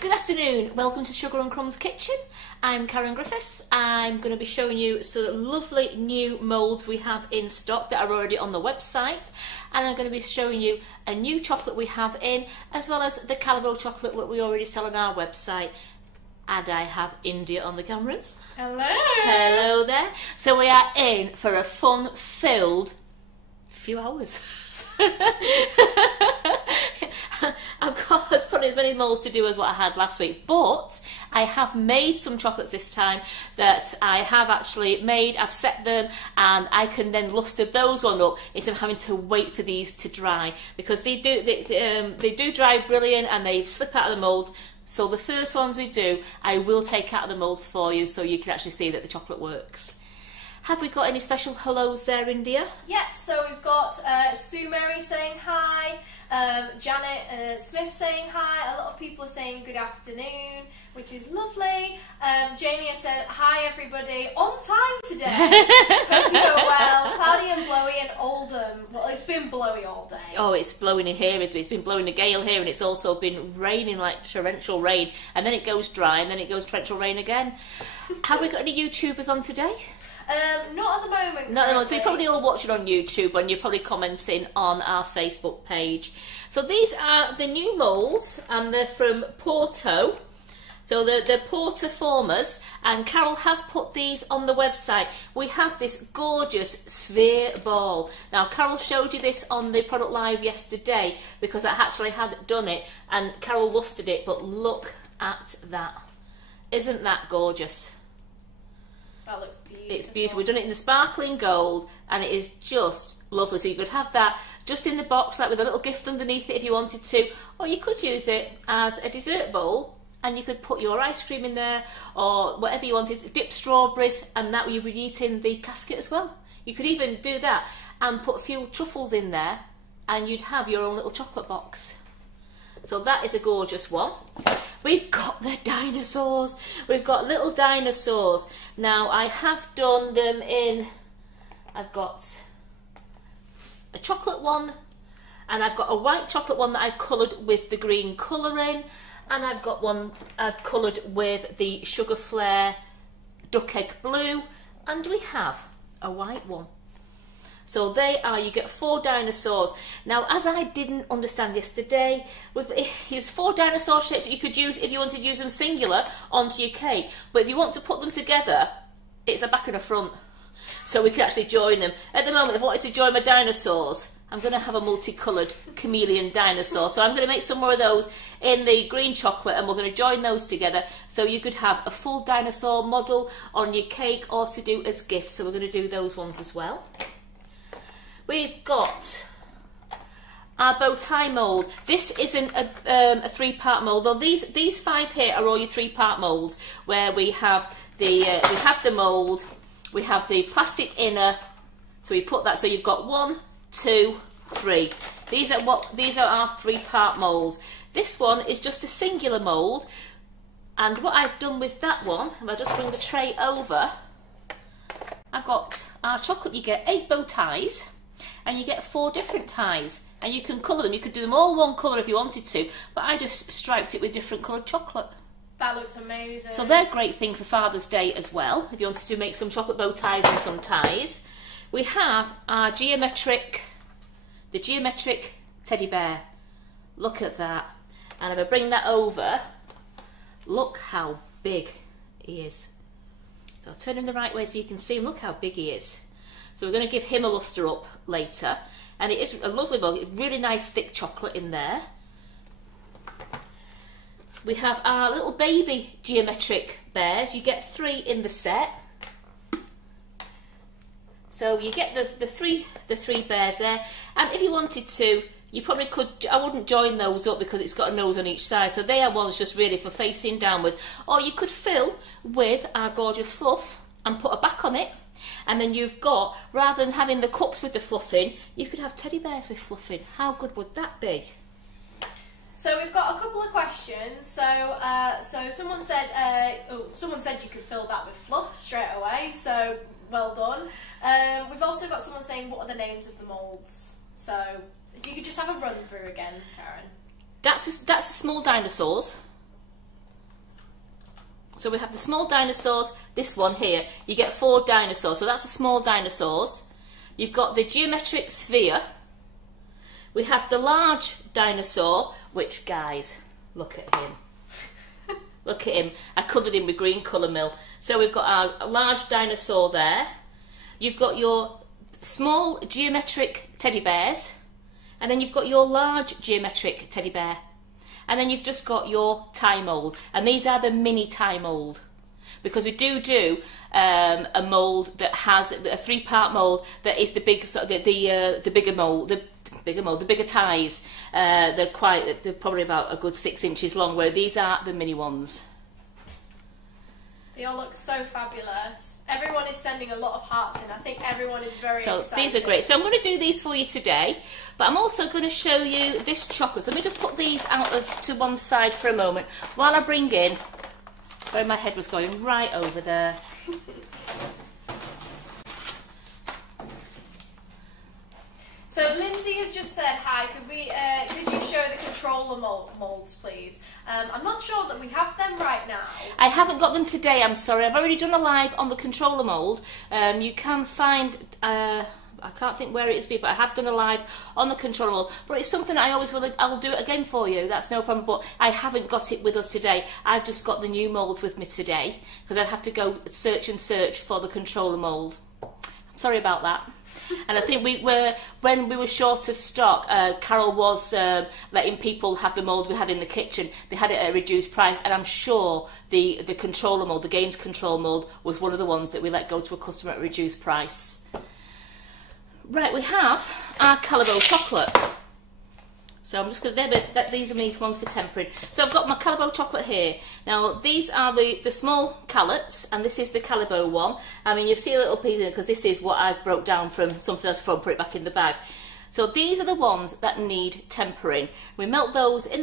Good afternoon, welcome to Sugar and Crumbs Kitchen. I'm Karen Griffiths. I'm going to be showing you some lovely new moulds we have in stock that are already on the website, and I'm going to be showing you a new chocolate we have in, as well as the Calibre chocolate that we already sell on our website. And I have India on the cameras. Hello! Hello there. So we are in for a fun-filled few hours. I've got probably as many moulds to do as what I had last week, but I have made some chocolates this time that I have actually made. I've set them and I can then luster those one up instead of having to wait for these to dry, because they do dry brilliant and they slip out of the mould. So the first ones we do, I will take out of the moulds for you so you can actually see that the chocolate works. Have we got any special hellos there, India? Yep, so we've got Sue Mary saying hi, Janet Smith saying hi, a lot of people are saying good afternoon, which is lovely. Janie has said hi everybody, on time today, hope you're well, cloudy and blowy and Oldham. Well, it's been blowy all day. Oh, it's blowing in here, isn't it? It's been blowing a gale here, and it's also been raining like torrential rain, and then it goes dry and then it goes torrential rain again. Have we got any YouTubers on today? Not at the moment. Not at the moment. So you're probably all watching on YouTube and you're probably commenting on our Facebook page. So these are the new moulds and they're from Porto. So they're Porto formers, and Carol has put these on the website. We have this gorgeous sphere ball. Now Carol showed you this on the product live yesterday because I actually had done it and Carol lustered it, but look at that. Isn't that gorgeous? That looks beautiful. It's beautiful. We've done it in the sparkling gold and it is just lovely. So you could have that just in the box, like with a little gift underneath it if you wanted to, or you could use it as a dessert bowl and you could put your ice cream in there or whatever you wanted, dip strawberries, and that you would eat in the casket as well. You could even do that and put a few truffles in there and you'd have your own little chocolate box. So that is a gorgeous one. We've got the dinosaurs. We've got little dinosaurs. Now I have done them in, I've got a chocolate one and I've got a white chocolate one that I've coloured with the green colouring, and I've got one I've coloured with the Sugar Flare Duck Egg Blue, and we have a white one. So they are, you get 4 dinosaurs. Now, as I didn't understand yesterday, there's 4 dinosaur shapes that you could use if you wanted to use them singular onto your cake. But if you want to put them together, it's a back and a front. So we can actually join them. At the moment, if I wanted to join my dinosaurs, I'm going to have a multicoloured chameleon dinosaur. So I'm going to make some more of those in the green chocolate and we're going to join those together. So you could have a full dinosaur model on your cake or to do as gifts. So we're going to do those ones as well. We've got our bow tie mould. This isn't a 3-part mould, though these 5 here are all your 3-part moulds, where we have the mould, we have the plastic inner, so we put that, so you've got 1, 2, 3. These are our 3-part moulds. This one is just a singular mould, and what I've done with that one, if I just bring the tray over, I've got our chocolate. You get 8 bow ties, and you get 4 different ties, and you can colour them. You could do them all one colour if you wanted to, but I just striped it with different coloured chocolate. That looks amazing. So they're a great thing for Father's Day as well, if you wanted to make some chocolate bow ties and some ties. We have our geometric teddy bear. Look at that. And if I bring that over, look how big he is. So I'll turn him the right way so you can see him. Look how big he is. So we're going to give him a lustre up later. And it is a lovely mug, really nice thick chocolate in there. We have our little baby geometric bears. You get 3 in the set. So you get the three bears there. And if you wanted to, you probably could, I wouldn't join those up because it's got a nose on each side. So they are ones just really for facing downwards. Or you could fill with our gorgeous fluff and put a back on it. And then you've got, rather than having the cups with the fluff in, you could have teddy bears with fluff in. How good would that be? So we've got a couple of questions. So someone said you could fill that with fluff straight away. So well done. We've also got someone saying, what are the names of the moulds? So if you could just have a run through again, Karen. That's the small dinosaurs. So we have the small dinosaurs. This one here, you get 4 dinosaurs. So that's the small dinosaurs. You've got the geometric sphere. We have the large dinosaur, which, guys, look at him. Look at him. I coloured him with green colour mill. So we've got our large dinosaur there. You've got your small geometric teddy bears. And then you've got your large geometric teddy bear. And then you've just got your tie mould. And these are the mini tie mould. Because we do a mould that has a 3-part mould that is the big, the bigger mould, the bigger ties. They're probably about a good 6 inches long, where these are the mini ones. They all look so fabulous. Everyone is sending a lot of hearts in. I think everyone is very excited. So these are great. So I'm going to do these for you today, but I'm also going to show you this chocolate. So let me just put these out to one side for a moment while I bring in. Sorry, my head was going right over there. So Lindsay has just said, hi, could you show the controller moulds, please? I'm not sure that we have them right now. I haven't got them today, I'm sorry. I've already done a live on the controller mould. You can find, I can't think where it is, but I have done a live on the controller mould. But it's something I always will, I'll do it again for you, that's no problem. But I haven't got it with us today. I've just got the new mould with me today, because I'd have to go search for the controller mould. I'm sorry about that. And I think when we were short of stock, Carol was letting people have the mould we had in the kitchen. They had it at a reduced price, and I'm sure the controller mould, the games control mould, was one of the ones that we let go to a customer at a reduced price. Right, we have our Calibo chocolate. So I'm just going to, these are my ones for tempering. So I've got my Calibo chocolate here. Now these are the small callets, and this is the Calibo one. I mean, you've seen a little piece in it because this is what I've broke down from something else before I put it back in the bag. So these are the ones that need tempering. We melt those in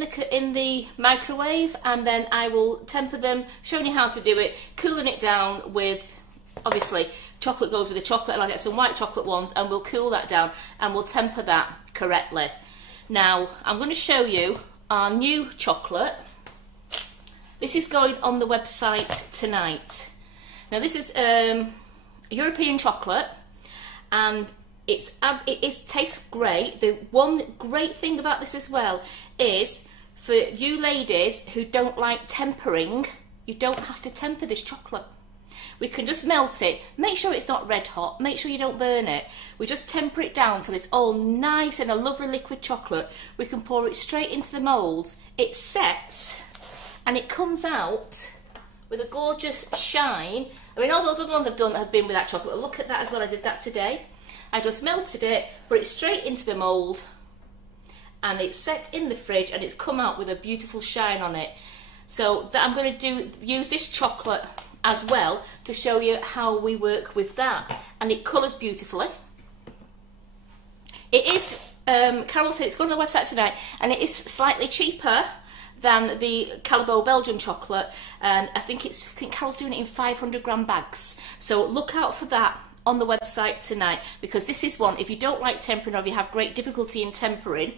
the microwave, and then I will temper them, showing you how to do it, cooling it down with, obviously, chocolate goes with the chocolate, and I'll get some white chocolate ones, and we'll cool that down, and we'll temper that correctly. Now, I'm going to show you our new chocolate. This is going on the website tonight. Now, this is European chocolate, and it tastes great. The one great thing about this as well is, for you ladies who don't like tempering, you don't have to temper this chocolate. We can just melt it, make sure it's not red hot, make sure you don't burn it. We just temper it down till it's all nice and a lovely liquid chocolate. We can pour it straight into the moulds. It sets and it comes out with a gorgeous shine. I mean, all those other ones I've done have been with that chocolate. Look at that as well, I did that today. I just melted it, put it straight into the mould, and it's set in the fridge and it's come out with a beautiful shine on it. So that I'm going to use this chocolate as well to show you how we work with that, and it colours beautifully. It is, Carol said it's going on the website tonight, and it is slightly cheaper than the Calabo Belgian chocolate, and I think Carol's doing it in 500 gram bags. So look out for that on the website tonight, because this is one, if you don't like tempering or if you have great difficulty in tempering,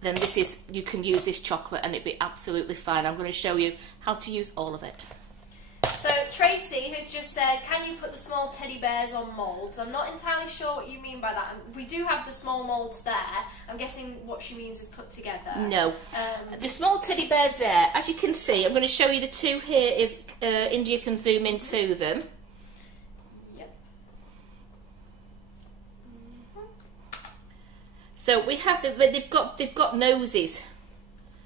then you can use this chocolate and it'd be absolutely fine. I'm going to show you how to use all of it. So Tracy has just said, can you put the small teddy bears on moulds? I'm not entirely sure what you mean by that. We do have the small moulds there. I'm guessing what she means is put together. No. The small teddy bears there, as you can see, I'm going to show you the two here if India can zoom into them. Yep. So we have they've got noses.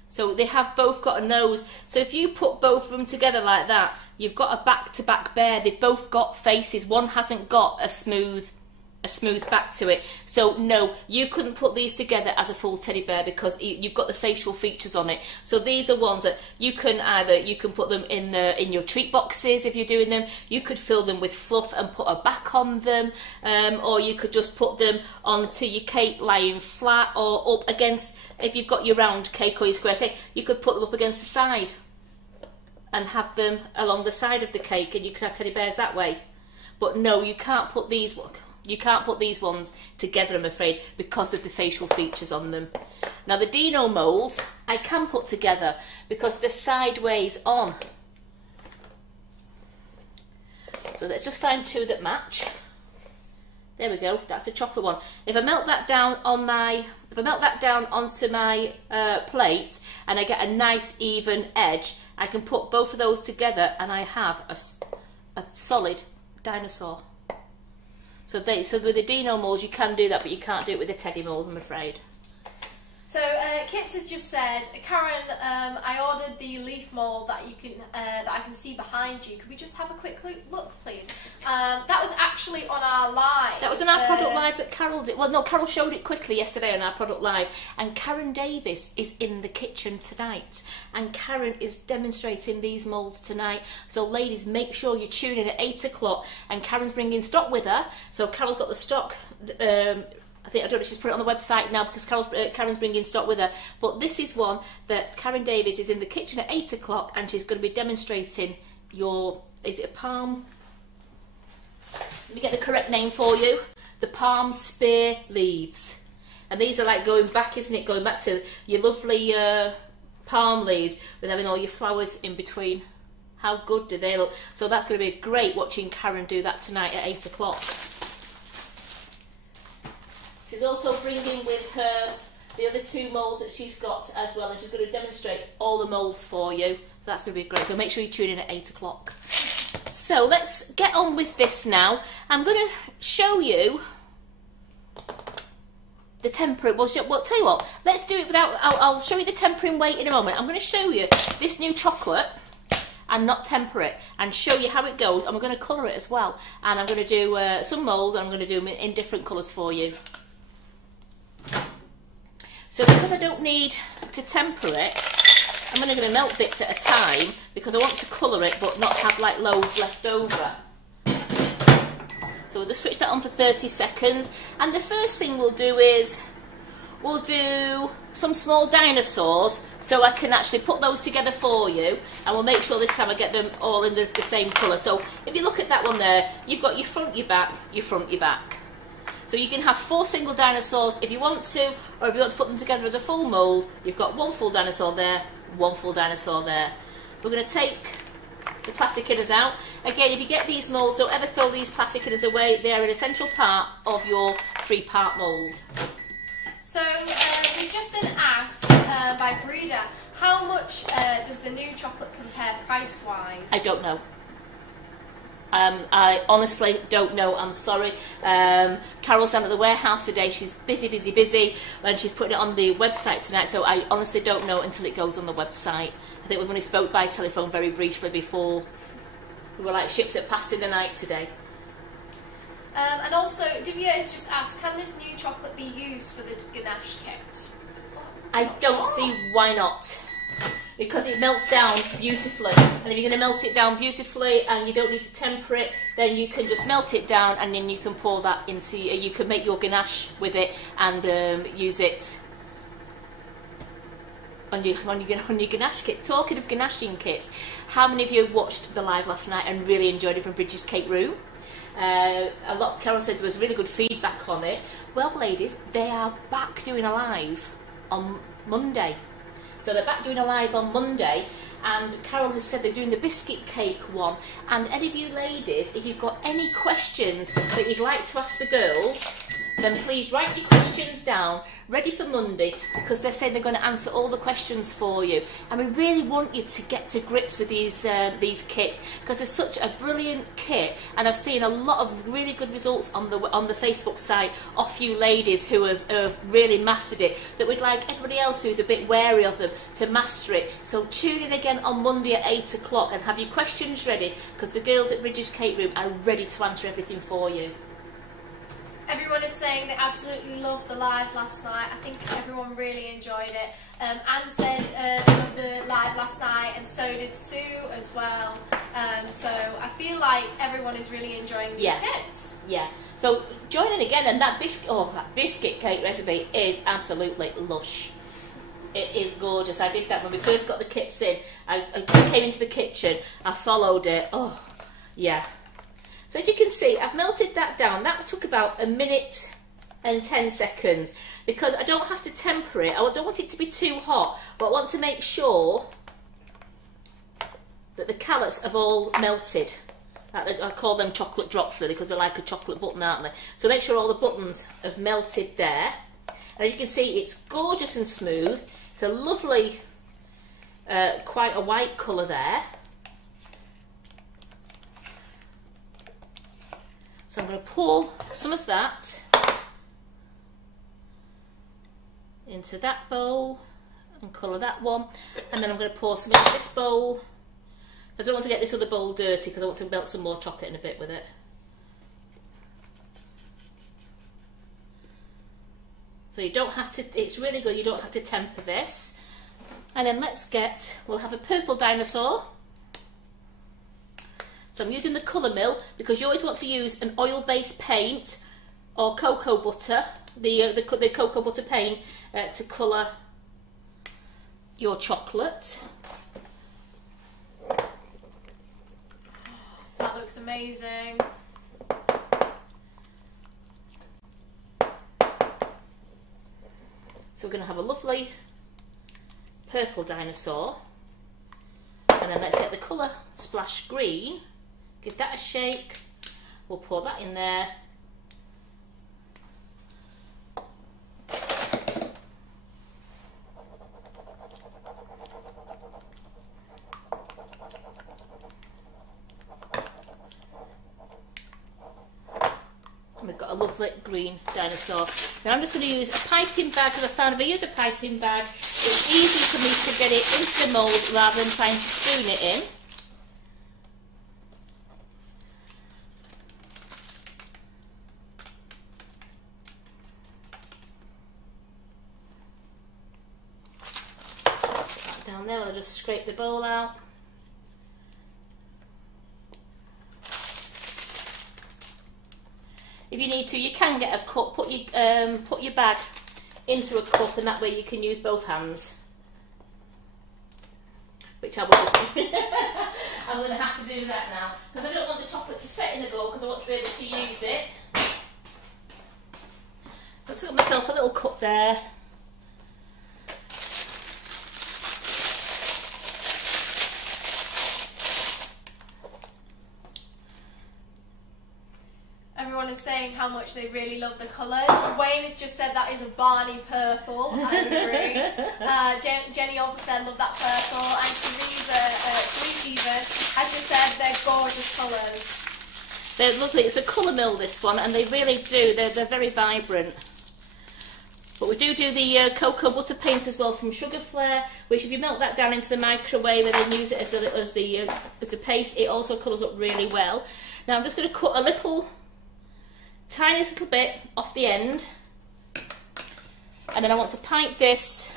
So they have both got a nose. So if you put both of them together like that, you've got a back-to-back bear. They've both got faces. One hasn't got a smooth back to it. So no, you couldn't put these together as a full teddy bear because you've got the facial features on it. So these are ones that you can put them in your treat boxes if you're doing them. You could fill them with fluff and put a back on them, or you could just put them onto your cake lying flat or up against. If you've got your round cake or your square cake, you could put them up against the side and have them along the side of the cake, and you could have teddy bears that way. But no, you can't put these ones together, I'm afraid, because of the facial features on them. Now the Dino moulds I can put together because they're sideways on. So let's just find two that match. There we go, that's the chocolate one. If I melt that down onto my plate and I get a nice even edge, I can put both of those together and I have a solid dinosaur. So with the Dino moulds you can do that, but you can't do it with the Teddy moulds, I'm afraid. So Kit has just said, Karen, I ordered the leaf mould that I can see behind you. Could we just have a quick look, please? That was actually on our live. That was on our product live that Carol did. Well, no, Carol showed it quickly yesterday on our product live. And Karen Davis is in the kitchen tonight, and Karen is demonstrating these moulds tonight. So ladies, make sure you tune in at 8 o'clock. And Karen's bringing stock with her. So Carol's got the stock. I don't know if she's put it on the website now because Karen's bringing stock with her. But this is one that Karen Davis is in the kitchen at 8 o'clock, and she's going to be demonstrating is it a palm? Let me get the correct name for you. The palm spear leaves. And these are like going back, isn't it? Going back to your lovely palm leaves with having all your flowers in between. How good do they look? So that's going to be great watching Karen do that tonight at 8 o'clock. She's also bringing with her the other two moulds that she's got as well, and she's going to demonstrate all the moulds for you. So that's going to be great. So make sure you tune in at 8 o'clock. So let's get on with this now. I'm going to show you the tempering. Well, tell you what, let's do it without. I'll show you the tempering weight in a moment. I'm going to show you this new chocolate and not temper it, and show you how it goes. And we're going to colour it as well. And I'm going to do some moulds, and I'm going to do them in different colours for you. So because I don't need to temper it, I'm only going to melt bits at a time because I want to colour it but not have like loads left over. So we'll just switch that on for 30 seconds. And the first thing we'll do is we'll do some small dinosaurs so I can actually put those together for you, and we'll make sure this time I get them all in the same colour. So if you look at that one there, you've got your front, your back, your front, your back. So you can have 4 single dinosaurs if you want to, or if you want to put them together as a full mould, you've got 1 full dinosaur there, 1 full dinosaur there. We're going to take the plastic inners out. Again, if you get these moulds, don't ever throw these plastic inners away. They are an essential part of your 3-part mould. So we've just been asked by Breeder, how much does the new chocolate compare price-wise? I don't know. I honestly don't know, I'm sorry. Carol's down at the warehouse today, she's busy, and she's putting it on the website tonight, so I honestly don't know until it goes on the website. I think we've only spoke by telephone very briefly before. We were like ships that passed in the night today. And also, Divya has just asked, can this new chocolate be used for the ganache kit? I don't see why not. Because it melts down beautifully, and if you're going to melt it down beautifully and you don't need to temper it, then you can just melt it down and then you can pour that into, you can make your ganache with it and use it on your ganache kit. Talking of ganaching kits, how many of you watched the live last night and really enjoyed it from Bridget's Cake Room? Carol said there was really good feedback on it. Well, ladies, they are back doing a live on Monday. So they're back doing a live on Monday, and Carol has said they're doing the biscuit cake one. And any of you ladies, if you've got any questions that you'd like to ask the girls, then please write your questions down, ready for Monday, because they're saying they're going to answer all the questions for you. And we really want you to get to grips with these kits, because it's such a brilliant kit, and I've seen a lot of really good results on the Facebook site off you ladies who have really mastered it, that we'd like everybody else who's a bit wary of them to master it. So tune in again on Monday at 8 o'clock and have your questions ready, because the girls at Bridget's Cake Room are ready to answer everything for you. Everyone is saying they absolutely loved the live last night. I think everyone really enjoyed it. Anne said they loved the live last night, and so did Sue as well. So I feel like everyone is really enjoying these kits. Yeah. So join in again, and that biscuit cake recipe is absolutely lush. It is gorgeous. I did that when we first got the kits in. I came into the kitchen, I followed it. Oh, yeah. So as you can see, I've melted that down. That took about 1 minute and 10 seconds because I don't have to temper it. I don't want it to be too hot, but I want to make sure that the carrots have all melted. I call them chocolate drops really because they're like a chocolate button, aren't they? So make sure all the buttons have melted there. And as you can see, it's gorgeous and smooth. It's a lovely, quite a white colour there. So I'm going to pour some of that into that bowl and colour that one, and then I'm going to pour some into this bowl. I don't want to get this other bowl dirty because I want to melt some more chocolate in a bit with it. So you don't have to, it's really good, you don't have to temper this. And then we'll have a purple dinosaur. So I'm using the colour mill because you always want to use an oil-based paint or cocoa butter, the cocoa butter paint to colour your chocolate. That looks amazing. So we're going to have a lovely purple dinosaur, and then let's get the colour splash green. Give that a shake. We'll pour that in there. And we've got a lovely green dinosaur. Now I'm just going to use a piping bag because I found if I use a piping bag, it's easy for me to get it into the mould rather than trying to spoon it in. Down there, I'll just scrape the bowl out. If you need to, you can get a cup. Put your bag into a cup, and that way you can use both hands. Which I will just. I'm going to have to do that now because I don't want the chocolate to set in the bowl because I want to be able to use it. I've just got myself a little cup there. Everyone is saying how much they really love the colours. Wayne has just said that is a Barney purple. I agree. Jenny also said love that purple, and Teresa even has just said they're gorgeous colours. They're lovely. It's a colour mill, this one, and they really do. They're very vibrant. But we do the cocoa butter paint as well from Sugar Flare, which if you melt that down into the microwave and then use it as the paste, it also colours up really well. Now I'm just going to cut a little, tiniest little bit off the end, and then I want to pipe this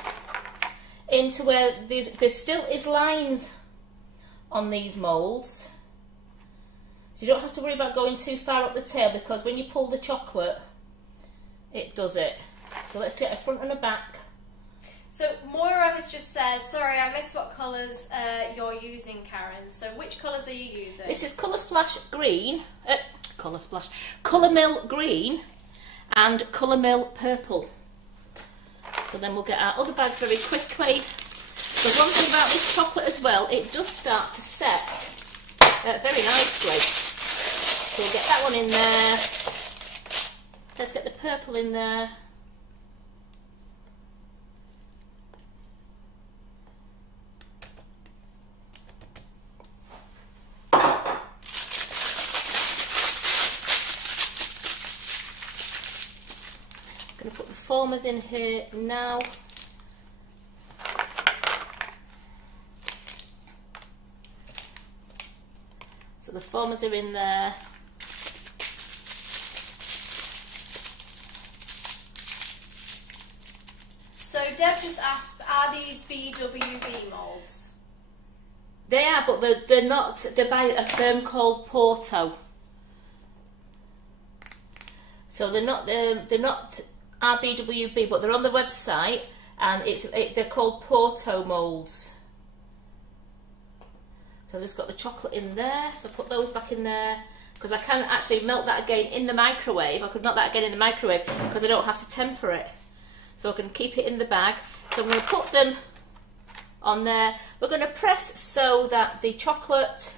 into where there still is lines on these moulds. So you don't have to worry about going too far up the tail, because when you pull the chocolate, it does it. So let's get a front and a back. So Moira has just said, sorry, I missed what colours you're using, Karen. So which colours are you using? This is Colour Splash green, Colour Mill green and Colour Mill purple. So then we'll get our other bag very quickly. The one thing about this chocolate as well, it does start to set very nicely. So we'll get that one in there. Let's get the purple in there. I'm going to put the formers in here now. So the formers are in there. So Deb just asked, are these BWB moulds? They are, but they're not. They're by a firm called Porto. So they're not RBWB, but they're on the website, and they're called Porto Moulds. So I've just got the chocolate in there, so put those back in there, because I can actually melt that again in the microwave. I could melt that again in the microwave because I don't have to temper it. So I can keep it in the bag. So I'm going to put them on there. We're going to press so that the chocolate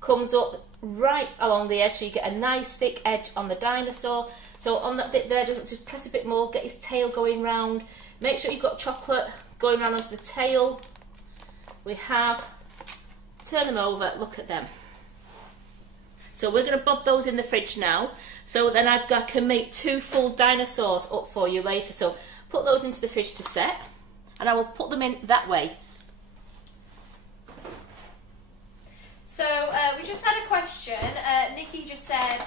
comes up right along the edge, so you get a nice thick edge on the dinosaur. So on that bit there, just press a bit more, get his tail going round. Make sure you've got chocolate going round onto the tail. We have, turn them over, look at them. So we're going to bob those in the fridge now. So then I can make 2 full dinosaurs up for you later. So put those into the fridge to set, and I will put them in that way. So we just had a question. Nikki just said,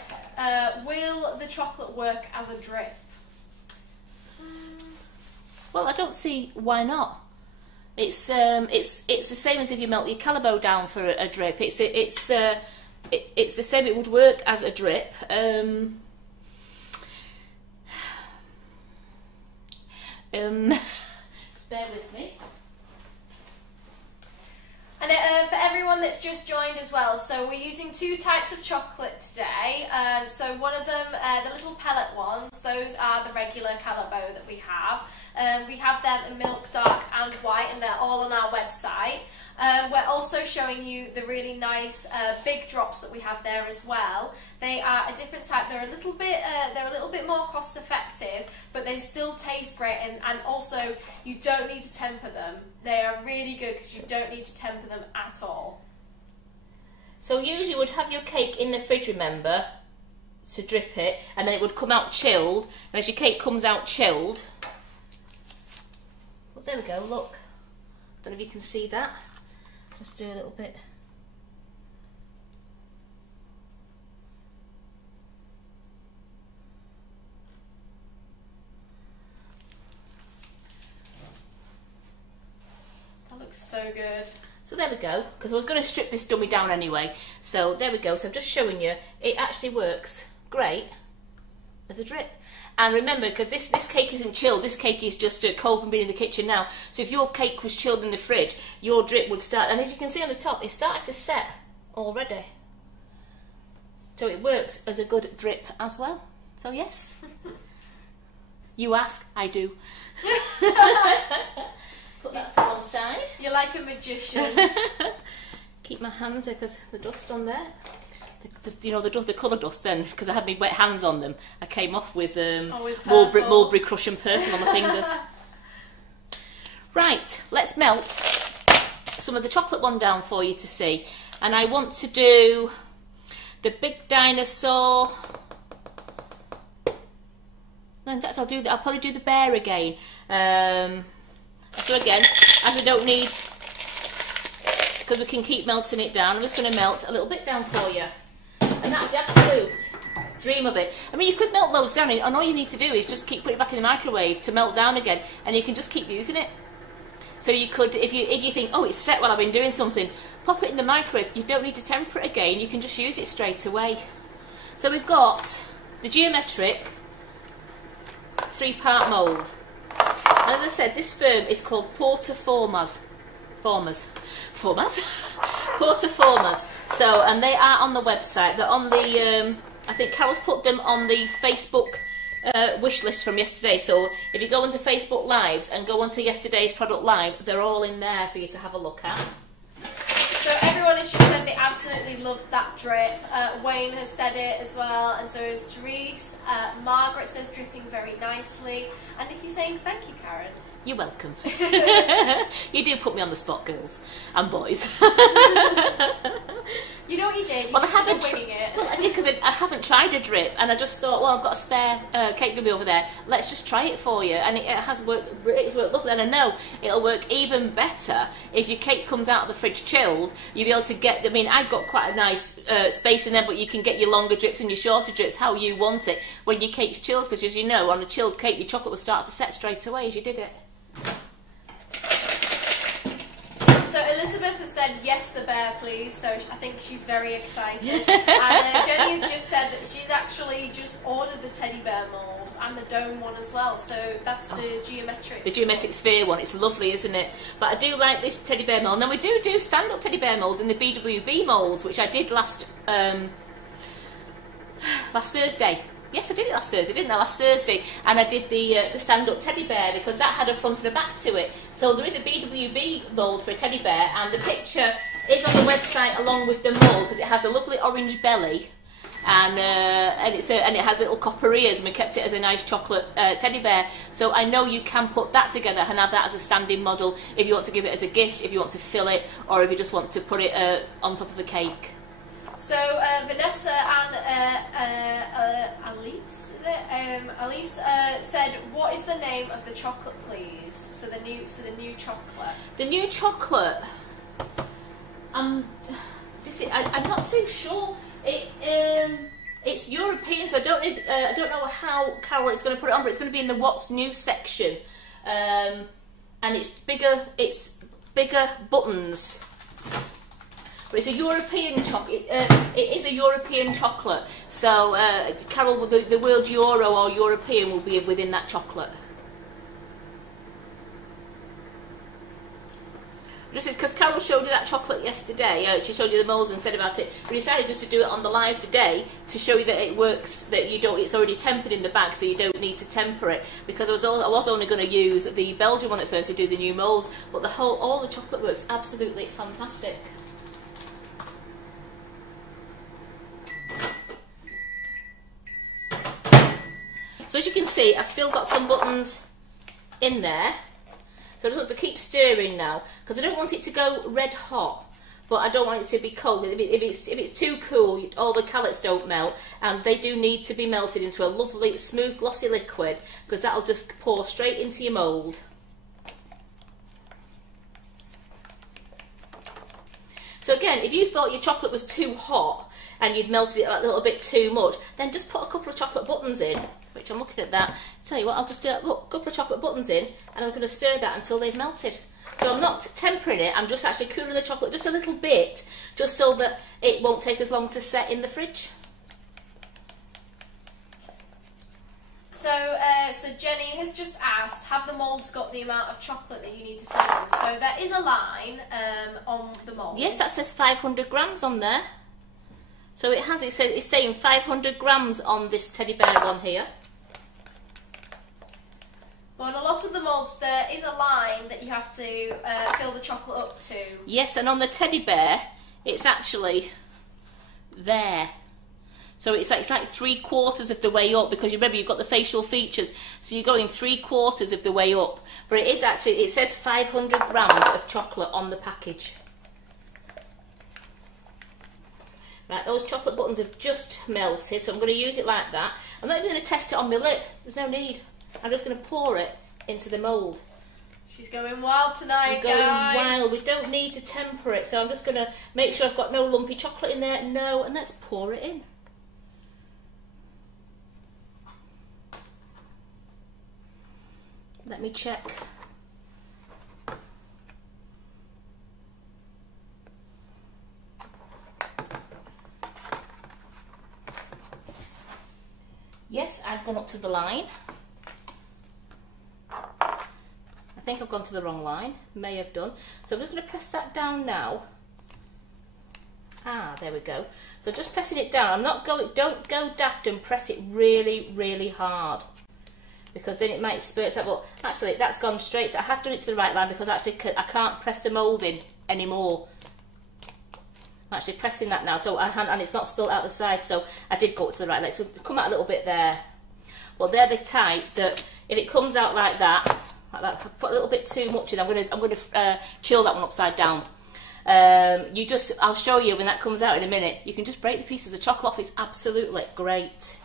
will the chocolate work as a drip? Well, I don't see why not. It's the same as if you melt your Calabo down for a drip. It's the same. It would work as a drip. Just bear with me. And for everyone that's just joined as well, so we're using 2 types of chocolate today. So one of them, the little pellet ones, those are the regular Calabo that we have. We have them in milk, dark and white, and they're all on our website. We're also showing you the really nice big drops that we have there as well. They are a different type. They're a little bit more cost effective, but they still taste great, and also you don't need to temper them. They are really good because you don't need to temper them at all. So usually you would have your cake in the fridge, remember, to drip it, and then it would come out chilled. And as your cake comes out chilled, well, there we go, look. Don't know if you can see that. Just do a little bit. That looks so good. So there we go, because I was going to strip this dummy down anyway. So there we go. So I'm just showing you, it actually works great as a drip. And remember, because this cake isn't chilled, this cake is just cold from being in the kitchen now. So if your cake was chilled in the fridge, your drip would start, and as you can see on the top, it started to set already. So it works as a good drip as well. So yes. You ask, I do. Put that to one side. You're like a magician. Keep my hands there because the dust on there. The colour dust then, because I had my wet hands on them, I came off with Mulberry Crush and purple on the fingers. Right, let's melt some of the chocolate one down for you to see. And I want to do the big dinosaur. No, in fact, I'll probably do the bear again. So again, as we don't need, because we can keep melting it down, I'm just going to melt a little bit down for you. And that's the absolute dream of it. I mean, you could melt those down, and all you need to do is just keep putting it back in the microwave to melt down again, and you can just keep using it. So you could, if you think, oh, it's set while I've been doing something, pop it in the microwave. You don't need to temper it again. You can just use it straight away. So we've got the geometric 3-part mould. As I said, this firm is called Porter Formas. Porter Formas. So, and they are on the website. They're on the, I think Carol's put them on the Facebook wish list from yesterday. So if you go onto Facebook Lives and go onto yesterday's product live, they're all in there for you to have a look at. So everyone has just said they absolutely loved that drip. Wayne has said it as well, and so has Therese. Margaret says dripping very nicely. And Nikki's saying thank you, Karen. You're welcome. You do put me on the spot, girls and boys. You know what you did? You Well, I just haven't were winging it. Well, I did because I haven't tried a drip, and I just thought, well, I've got a spare cake gummy over there. Let's just try it for you, and it has worked. It's worked lovely, and I know it'll work even better if your cake comes out of the fridge chilled. You'll be able to get. I mean, I've got quite a nice space in there, but you can get your longer drips and your shorter drips how you want it when your cake's chilled. Because as you know, on a chilled cake, your chocolate will start to set straight away as you did it. So Elizabeth has said yes, the bear, please. So I think she's very excited. And Jenny has just said that she's actually just ordered the teddy bear mould and the dome one as well. So that's the geometric. The geometric sphere one. It's lovely, isn't it? But I do like this teddy bear mould. Now we do stand-up teddy bear moulds in the BWB moulds, which I did last Thursday. Yes, I did it last Thursday, didn't I? Last Thursday. And I did the stand-up teddy bear because that had a front and a back to it. So there is a BWB mould for a teddy bear, and the picture is on the website along with the mould because it has a lovely orange belly and it has little copper ears, and we kept it as a nice chocolate teddy bear. So I know you can put that together and have that as a standing model if you want to give it as a gift, if you want to fill it, or if you just want to put it on top of a cake. So Vanessa and Alice, is it? Alice said, "What is the name of the chocolate, please?" So the new chocolate. The new chocolate. I'm not too sure. It's European, so I don't know how Carol is going to put it on, but it's going to be in the What's New section, and it's bigger. It's bigger buttons. But it's a European chocolate. It is a European chocolate. So Carol, the word Euro or European will be within that chocolate. Just because Carol showed you that chocolate yesterday, she showed you the moulds and said about it. We decided just to do it on the live today to show you that it works. That you don't. It's already tempered in the bag, so you don't need to temper it. Because I was only going to use the Belgian one at first to do the new moulds, but all the chocolate works absolutely fantastic. So as you can see, I've still got some buttons in there. So I just want to keep stirring now, because I don't want it to go red hot, but I don't want it to be cold. If it's too cool, all the callets don't melt, and they do need to be melted into a lovely, smooth, glossy liquid, because that'll just pour straight into your mould. So again, if you thought your chocolate was too hot and you'd melted it a little bit too much, then just put a couple of chocolate buttons in, which I'm looking at that. Tell you what, I'll just do that. Look, a couple of chocolate buttons in, and I'm going to stir that until they've melted. So I'm not tempering it, I'm just actually cooling the chocolate just a little bit, just so that it won't take as long to set in the fridge. So Jenny has just asked, have the moulds got the amount of chocolate that you need to fill them? So there is a line on the mould. Yes, that says 500 grams on there. So it's saying 500 grams on this teddy bear one here. But on a lot of the moulds, there is a line that you have to fill the chocolate up to. Yes, and on the teddy bear, it's actually there. So it's like 3/4 of the way up, because you remember you've got the facial features, so you're going 3/4 of the way up. But it is actually, it says 500 grams of chocolate on the package. Right, those chocolate buttons have just melted, so I'm going to use it like that. I'm not even going to test it on my lip, there's no need. I'm just going to pour it into the mould. She's going wild tonight, I'm going guys. wild. We don't need to temper it, so I'm just going to make sure I've got no lumpy chocolate in there. No, and let's pour it in. Let me check. have gone up to the line. I think I've gone to the wrong line, may have done. So I'm just going to press that down now. Ah, there we go. So just pressing it down. Don't go daft and press it really, really hard, because then it might spurt out. But actually, that's gone straight. So I have done it to the right line because actually I can't press the mould in anymore. I'm actually pressing that now, so and it's not spilt out the side. So I did go up to the right line. So come out a little bit there. Well, they're the type that if it comes out like that, I put a little bit too much in. I'm gonna chill that one upside down. I'll show you when that comes out in a minute. You can just break the pieces of chocolate off. It's absolutely great.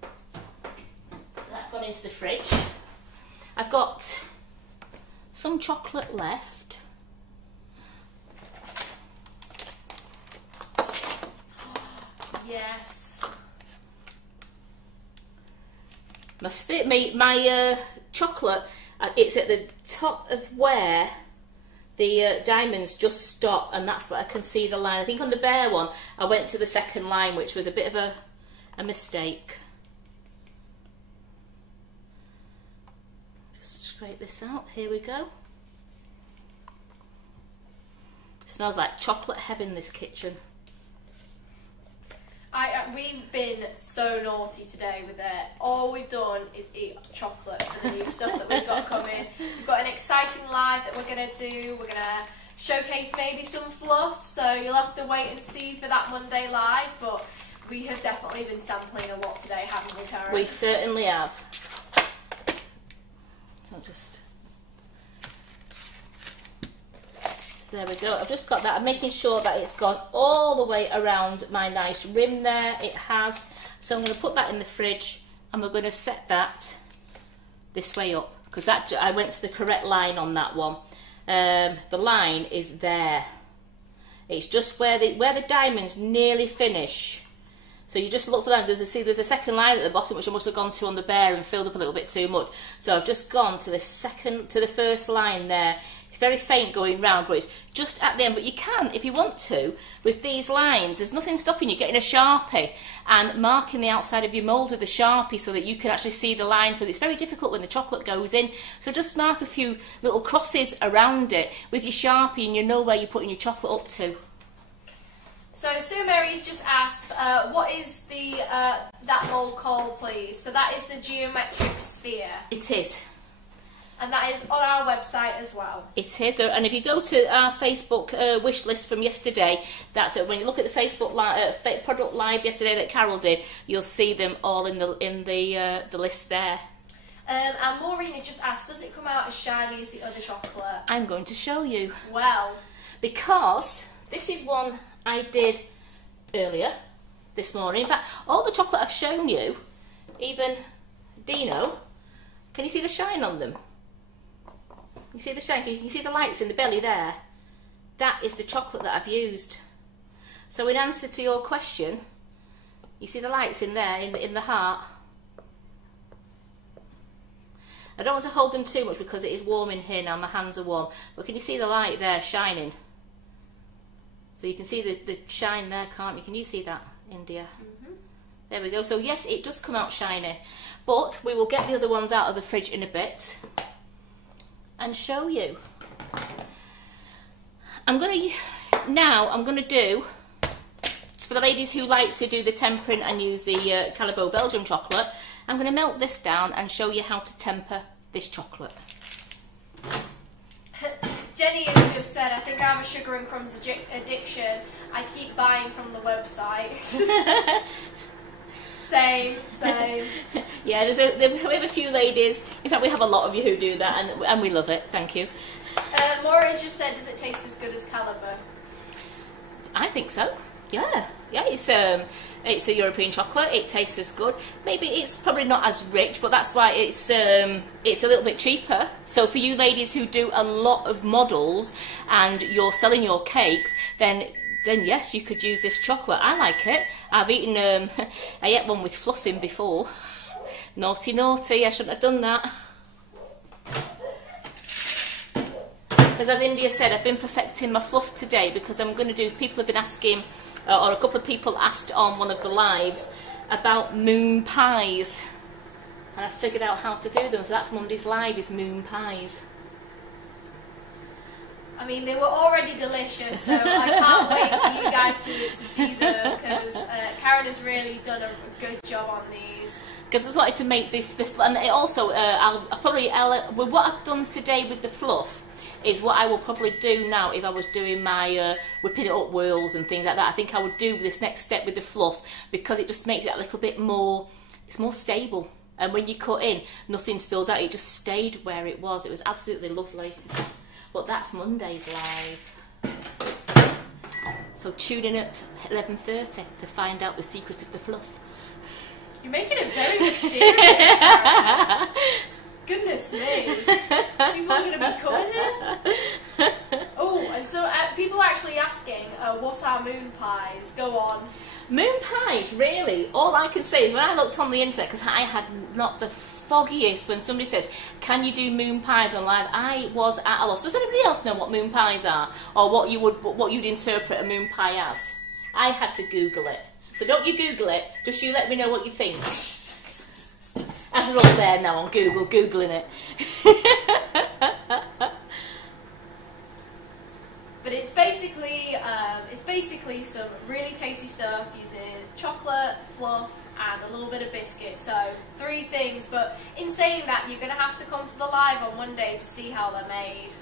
So that's gone into the fridge. I've got some chocolate left. Yes. My chocolate, it's at the top of where the diamonds just stop, and that's what I can see the line. I think on the bare one I went to the second line, which was a bit of a mistake. Just scrape this out. Here we go. It smells like chocolate heaven, this kitchen. We've been so naughty today with it. All we've done is eat chocolate for the new stuff that we've got coming. We've got an exciting live that we're going to do. We're going to showcase maybe some fluff, so you'll have to wait and see for that Monday live. But we have definitely been sampling a lot today, haven't we, Karen? We certainly have. So there we go. I've just got that. I'm making sure that it's gone all the way around my nice rim there. It has. So I'm going to put that in the fridge, and we're going to set that this way up, because I went to the correct line on that one. The line is there. It's just where the diamonds nearly finish. So you just look for that. There's a second line at the bottom, which I must have gone to on the bare and filled up a little bit too much. So I've just gone to the first line there. It's very faint going round, but it's just at the end. But you can, if you want to, with these lines, there's nothing stopping you getting a Sharpie and marking the outside of your mould with a Sharpie so that you can actually see the line, because it's very difficult when the chocolate goes in. So just mark a few little crosses around it with your Sharpie, and you know where you're putting your chocolate up to. So Sue Mary's just asked, what is that mould called, please? So that is the geometric sphere. It is. And that is on our website as well. It is, and if you go to our Facebook wish list from yesterday, that's it. When you look at the Facebook product live yesterday that Carol did, you'll see them all in the list there. And Maureen has just asked, does it come out as shiny as the other chocolate? I'm going to show you. Well, because this is one I did earlier this morning. In fact, all the chocolate I've shown you, even Dino, can you see the shine on them? You see the shine? You can see the lights in the belly there. That is the chocolate that I've used. So in answer to your question, you see the lights in there, in the heart. I don't want to hold them too much because it is warm in here now, my hands are warm. But can you see the light there shining? So you can see the shine there, can't you? Can you see that, India? Mm-hmm. There we go. So yes, it does come out shiny. But we will get the other ones out of the fridge in a bit and show you. I'm going to do, for the ladies who like to do the tempering and use the Callebaut Belgium chocolate, I'm going to melt this down and show you how to temper this chocolate. Jenny has just said, I think I have a sugar and crumbs addiction. I keep buying from the website. Same. Yeah, we have a few ladies. In fact, we have a lot of you who do that, and we love it. Thank you. Maura's just said, does it taste as good as Callebaut? I think so. Yeah. It's a European chocolate. It tastes as good. Maybe it's probably not as rich, but that's why it's a little bit cheaper. So for you ladies who do a lot of models and you're selling your cakes, then yes, you could use this chocolate. I like it. I've eaten, I ate one with fluff in before. Naughty, I shouldn't have done that. Because as India said, I've been perfecting my fluff today because I'm going to do, people have been asking or a couple of people asked on one of the lives about moon pies, and I figured out how to do them. So that's Monday's live, is moon pies. I mean, they were already delicious, so I can't wait for you guys to see them, because Karen has really done a good job on these. Because I just wanted to make the and it also, with what I've done today with the fluff, is what I will probably do now if I was doing my whipping it up whirls and things like that. I think I would do this next step with the fluff, because it just makes it a little bit more, it's more stable. And when you cut in, nothing spills out, it just stayed where it was. It was absolutely lovely. But that's Monday's live. So tune in at 11:30 to find out the secret of the fluff. You're making it very mysterious, Karen. Goodness me. People are going to be coming here. Oh, and so people are actually asking, what are moon pies? Go on. Moon pies, really? All I can say is when I looked on the internet, because I had not the foggiest, when somebody says, can you do moon pies on live, I was at a loss. Does anybody else know what moon pies are, or what you'd interpret a moon pie as? I had to Google it. So don't you Google it, just you let me know what you think. As we're all there now on Google, Googling it. But it's basically some really tasty stuff using chocolate, fluff, and a little bit of biscuit. So 3 things. But in saying that, you're going to have to come to the live on Monday to see how they're made.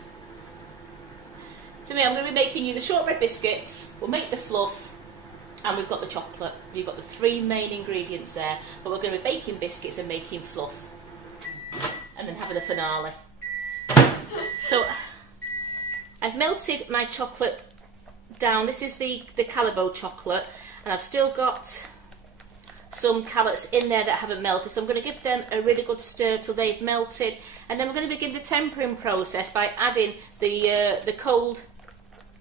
To me, I'm going to be making you the shortbread biscuits. We'll make the fluff. And we've got the chocolate. You've got the 3 main ingredients there. But we're going to be baking biscuits and making fluff. And then having a finale. So I've melted my chocolate down. This is the Calabo chocolate. And I've still got some carrots in there that haven't melted. So I'm going to give them a really good stir till they've melted. And then we're going to begin the tempering process by adding the cold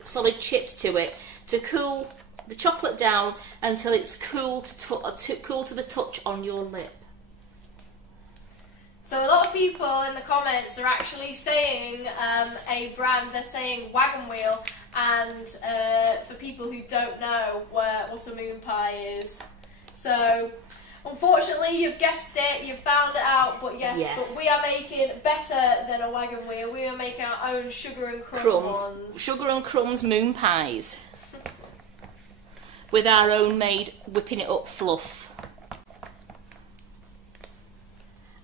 solid chips to it to cool the chocolate down until it's cool to the touch on your lip. So a lot of people in the comments are actually saying a brand. They're saying Wagon Wheel, and for people who don't know what a moon pie is. So unfortunately you've guessed it, you've found it out, but yes, yeah. But we are making better than a Wagon Wheel. We are making our own sugar and crumbs ones. Sugar and crumbs moon pies. With our own made whipping it up fluff.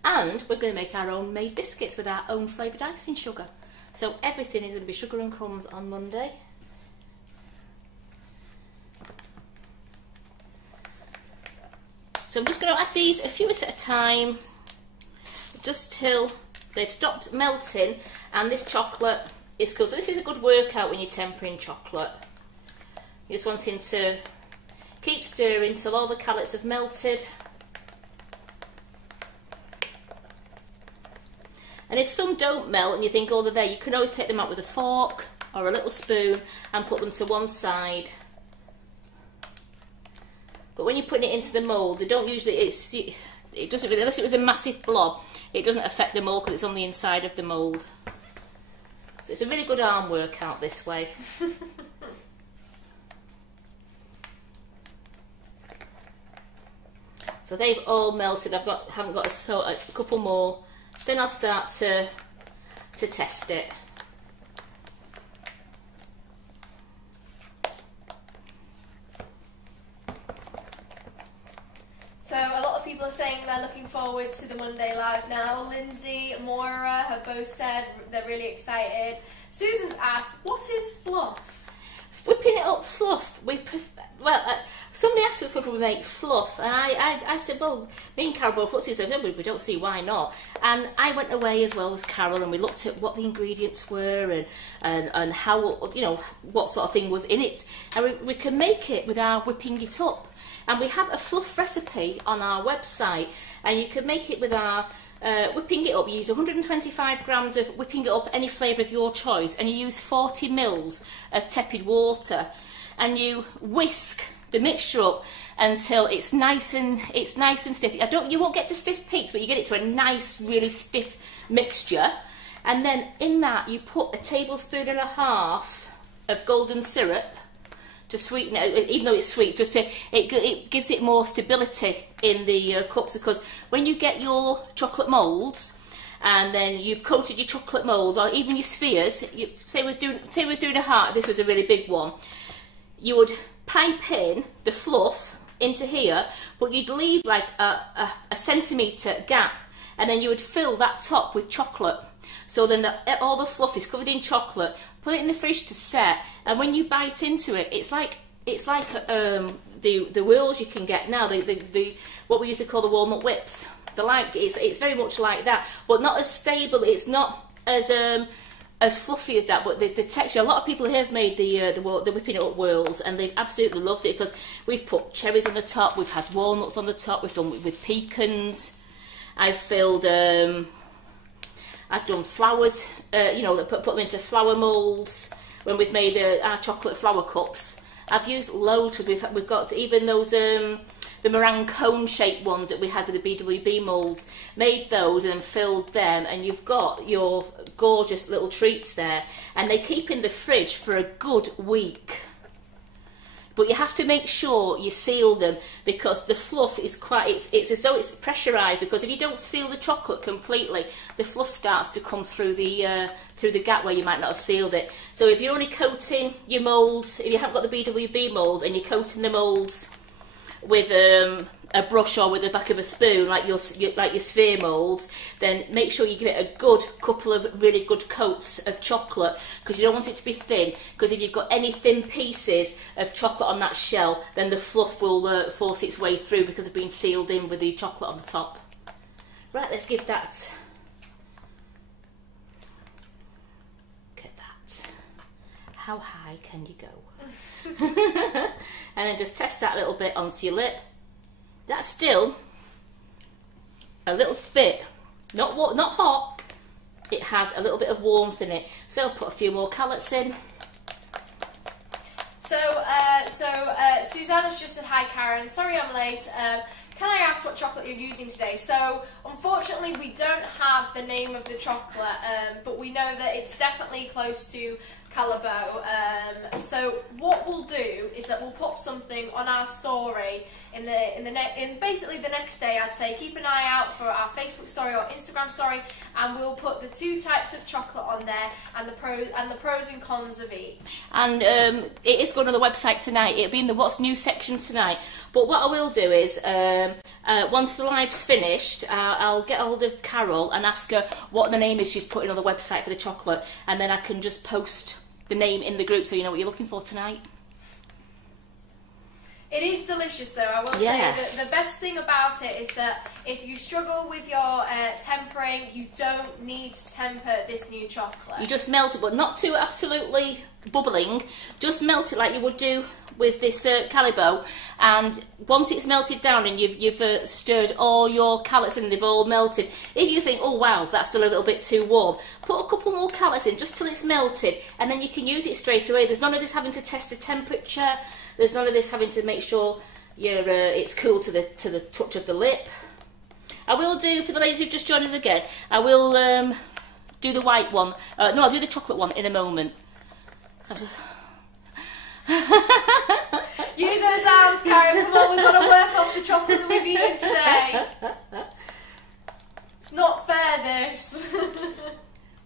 And we're going to make our own made biscuits with our own flavoured icing sugar. So everything is going to be sugar and crumbs on Monday. So I'm just going to add these a few at a time, just till they've stopped melting and this chocolate is cool. So this is a good workout when you're tempering chocolate. You're just wanting to keep stirring till all the carrots have melted. And if some don't melt and you think, oh, they're there, you can always take them out with a fork or a little spoon and put them to one side. But when you're putting it into the mould, they don't usually, it doesn't really, unless it was a massive blob, it doesn't affect the mould because it's on the inside of the mould. So it's a really good arm workout this way. So they've all melted. Haven't got a couple more. Then I'll start to test it. So a lot of people are saying they're looking forward to the Monday live now. Lindsay, Moira have both said they're really excited. Susan's asked, what is fluff? Whipping it up fluff. Somebody asked us could we make fluff, and I said, well, me and Carol both looked at it and said, we don't see why not. And I went away as well as Carol, and we looked at what the ingredients were and how, you know, what sort of thing was in it. And we can make it without whipping it up. And we have a fluff recipe on our website, and you can make it with our whipping it up. You use 125 grams of whipping it up, any flavour of your choice, and you use 40 mils of tepid water, and you whisk the mixture up until it's nice and stiff. You won't get to stiff peaks, but you get it to a nice, really stiff mixture. And then in that you put a tablespoon and a half of golden syrup to sweeten it, even though it's sweet, just to it gives it more stability in the cups, because when you get your chocolate moulds and then you've coated your chocolate moulds or even your spheres, say we was doing a heart, this was a really big one, you would pipe in the fluff into here, but you'd leave like a centimetre gap, and then you would fill that top with chocolate. So then all the fluff is covered in chocolate. Put it in the fridge to set, and when you bite into it, it's like the wheels you can get now. The what we used to call the walnut whips. It's very much like that, but not as stable. It's not as fluffy as that, but the texture. A lot of people here have made the whipping it up whirls, and they've absolutely loved it, because we've put cherries on the top, we've had walnuts on the top, we've done with pecans. I've filled. I've done flowers, you know, put them into flower moulds when we've made our chocolate flower cups. I've used loads. We've got even those the meringue cone shaped ones that we had with the BWB moulds. Made those and filled them, and you've got your gorgeous little treats there, and they keep in the fridge for a good week. But you have to make sure you seal them, because the fluff is it's as though it's pressurised, because if you don't seal the chocolate completely, the fluff starts to come through the gap where you might not have sealed it. So if you're only coating your moulds, if you haven't got the BWB moulds and you're coating the moulds with a brush or with the back of a spoon, like your sphere moulds, then make sure you give it a good couple of really good coats of chocolate, because you don't want it to be thin, because if you've got any thin pieces of chocolate on that shell, then the fluff will force its way through because of being sealed in with the chocolate on the top. Right, let's give that. Look at that. How high can you go? And then just test that a little bit onto your lip. That's still a little bit, not hot, it has a little bit of warmth in it. So I'll put a few more calots in. So Susanna's just said, hi Karen, sorry I'm late. Can I ask what chocolate you're using today? So unfortunately we don't have the name of the chocolate, but we know that it's definitely close to Calabo. So what we'll do is that we'll pop something on our story in basically the next day. I'd say keep an eye out for our Facebook story or Instagram story, and we'll put the two types of chocolate on there and the pros and cons of each. And it is going on the website tonight. It'll be in the What's New section tonight. But what I will do is once the live's finished, I'll get hold of Carol and ask her what the name is she's putting on the website for the chocolate, and then I can just post the name in the group so you know what you're looking for tonight. It is delicious though, I will say that the best thing about it is that if you struggle with your tempering, you don't need to temper this new chocolate. You just melt it, but not too absolutely bubbling, just melt it like you would do with this Calabo, and once it's melted down and you've stirred all your calots in, they've all melted, if you think, oh wow, that's still a little bit too warm, put a couple more calots in just till it's melted, and then you can use it straight away. There's none of this having to test the temperature, there's none of this having to make sure it's cool to the touch of the lip. I will do, for the ladies who've just joined us again, I will do the white one, no, I'll do the chocolate one in a moment. So I'm just... Use those arms, Karen, come on, we've got to work off the chocolate that we've eaten today. It's not fair, this.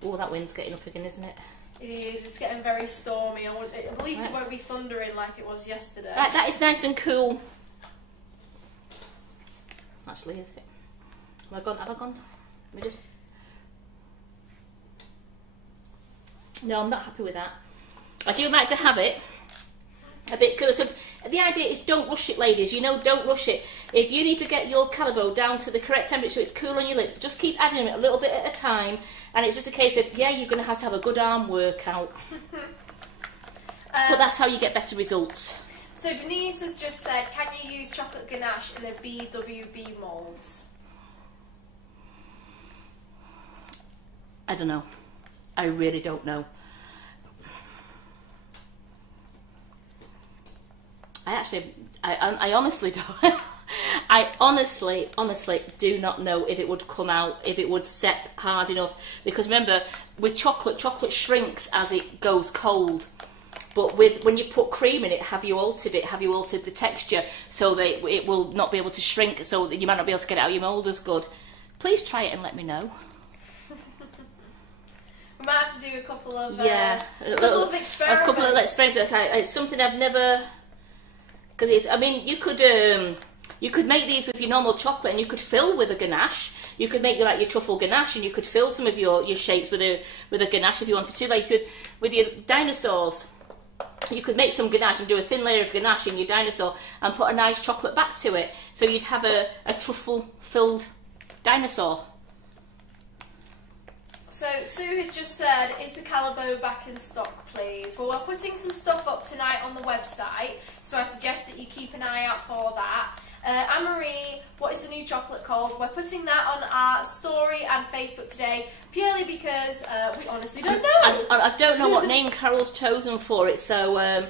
Oh, that wind's getting up again, isn't it? It is, it's getting very stormy. At least it won't be thundering like it was yesterday. Right, that is nice and cool. Actually, is it? Have I gone? Let me just... No, I'm not happy with that. I do like to have it a bit cooler. So the idea is don't rush it, ladies. You know, don't rush it. If you need to get your Calabo down to the correct temperature so it's cool on your lips, just keep adding it a little bit at a time. And it's just a case of, yeah, you're going to have a good arm workout. But that's how you get better results. So Denise has just said, can you use chocolate ganache in the BWB moulds? I don't know. I really don't know. I honestly don't. I honestly do not know if it would come out, if it would set hard enough. Because remember, with chocolate shrinks as it goes cold. But when you put cream in it, have you altered it? Have you altered the texture so that it will not be able to shrink, so that you might not be able to get it out of your mould as good? Please try it and let me know. We might have to do a couple of experiments. A couple of experiments. It's something I've never, because it's. I mean, you could make these with your normal chocolate, and you could fill with a ganache. You could make like your truffle ganache, and you could fill some of your shapes with a ganache if you wanted to. Like you could with your dinosaurs. You could make some ganache and do a thin layer of ganache in your dinosaur and put a nice chocolate back to it. So you'd have a truffle-filled dinosaur. So Sue has just said, is the Calabo back in stock, please? Well, we're putting some stuff up tonight on the website, so I suggest that you keep an eye out for that. Anne-Marie, what is the new chocolate called? We're putting that on our story and Facebook today, purely because we honestly don't know. I don't know what name Carol's chosen for it, so...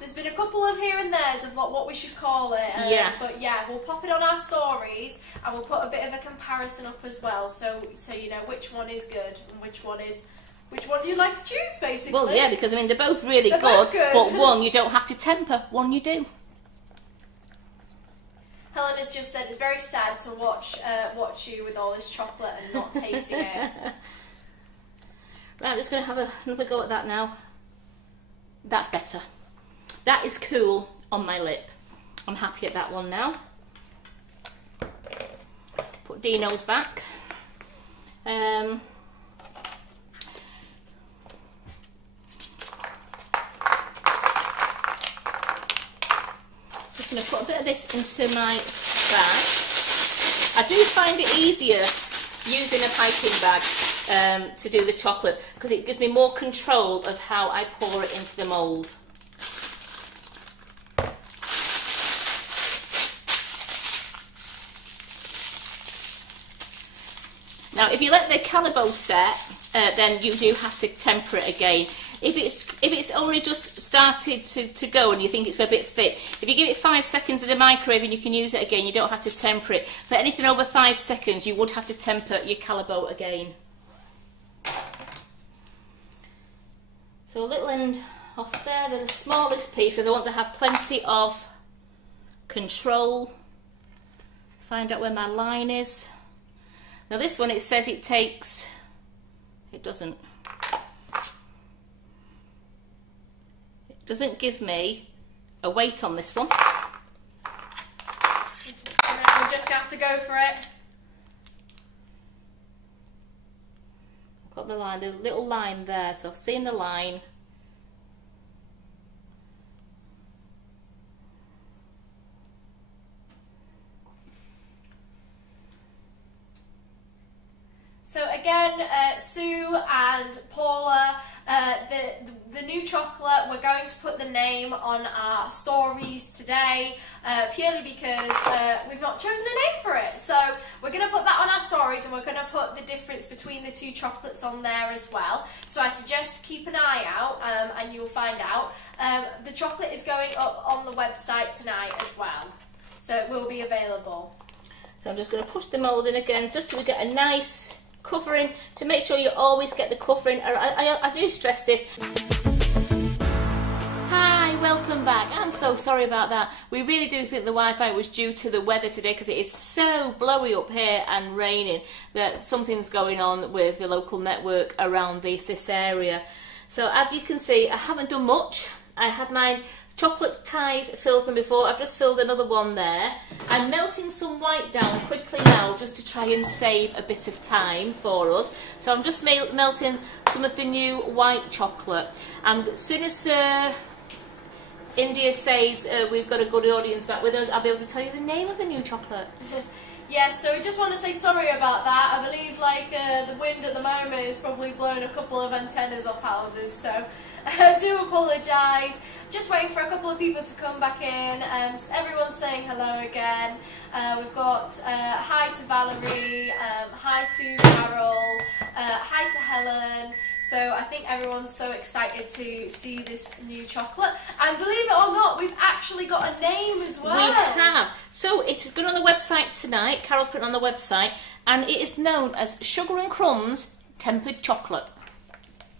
There's been a couple of here and there's of what we should call it. Yeah. But yeah, we'll pop it on our stories, and we'll put a bit of a comparison up as well, so you know which one is good and which one you like to choose, basically. Well, yeah, because I mean they're both really good, but one you don't have to temper, one you do. Helen has just said it's very sad to watch you with all this chocolate and not tasting it. Right, I'm just going to have another go at that now. That's better. That is cool on my lip. I'm happy at that one now. Put Dino's back. Just going to put a bit of this into my bag. I do find it easier using a piping bag to do the chocolate because it gives me more control of how I pour it into the mould. Now, if you let the Calabo set, then you do have to temper it again. If it's only just started to go and you think it's a bit thick, if you give it 5 seconds in the microwave and you can use it again, you don't have to temper it. But anything over 5 seconds, you would have to temper your Calabo again. So a little end off there, then the smallest piece, because I want to have plenty of control. Find out where my line is. Now this one, it says it takes, it doesn't give me a weight on this one. We're just going to have to go for it. I've got the line, there's a little line there, so I've seen the line. So again, Sue and Paula, the new chocolate, we're going to put the name on our stories today, purely because we've not chosen a name for it. So we're going to put that on our stories, and we're going to put the difference between the two chocolates on there as well. So I suggest keep an eye out, and you'll find out. The chocolate is going up on the website tonight as well, so it will be available. So I'm just going to push the mould in again, just till we get a nice covering, to make sure you always get the covering. I do stress this. Hi, welcome back. I'm so sorry about that. We really do think the Wi-Fi was due to the weather today, because it is so blowy up here and raining that something's going on with the local network around this area. So as you can see, I haven't done much. I had my chocolate ties filled from before. I've just filled another one there. I'm melting some white down quickly now, just to try and save a bit of time for us. So I'm just melting some of the new white chocolate. And as soon as India says we've got a good audience back with us, I'll be able to tell you the name of the new chocolate. Yes, so we just want to say sorry about that. I believe the wind at the moment is probably blowing a couple of antennas off houses, so I do apologise. Just waiting for a couple of people to come back in. Everyone's saying hello again. We've got hi to Valerie, hi to Carol, hi to Helen. So I think everyone's so excited to see this new chocolate. And believe it or not, we've actually got a name as well. We have. So it's going on the website tonight. Carol's putting it on the website. And it is known as Sugar and Crumbs Tempered Chocolate.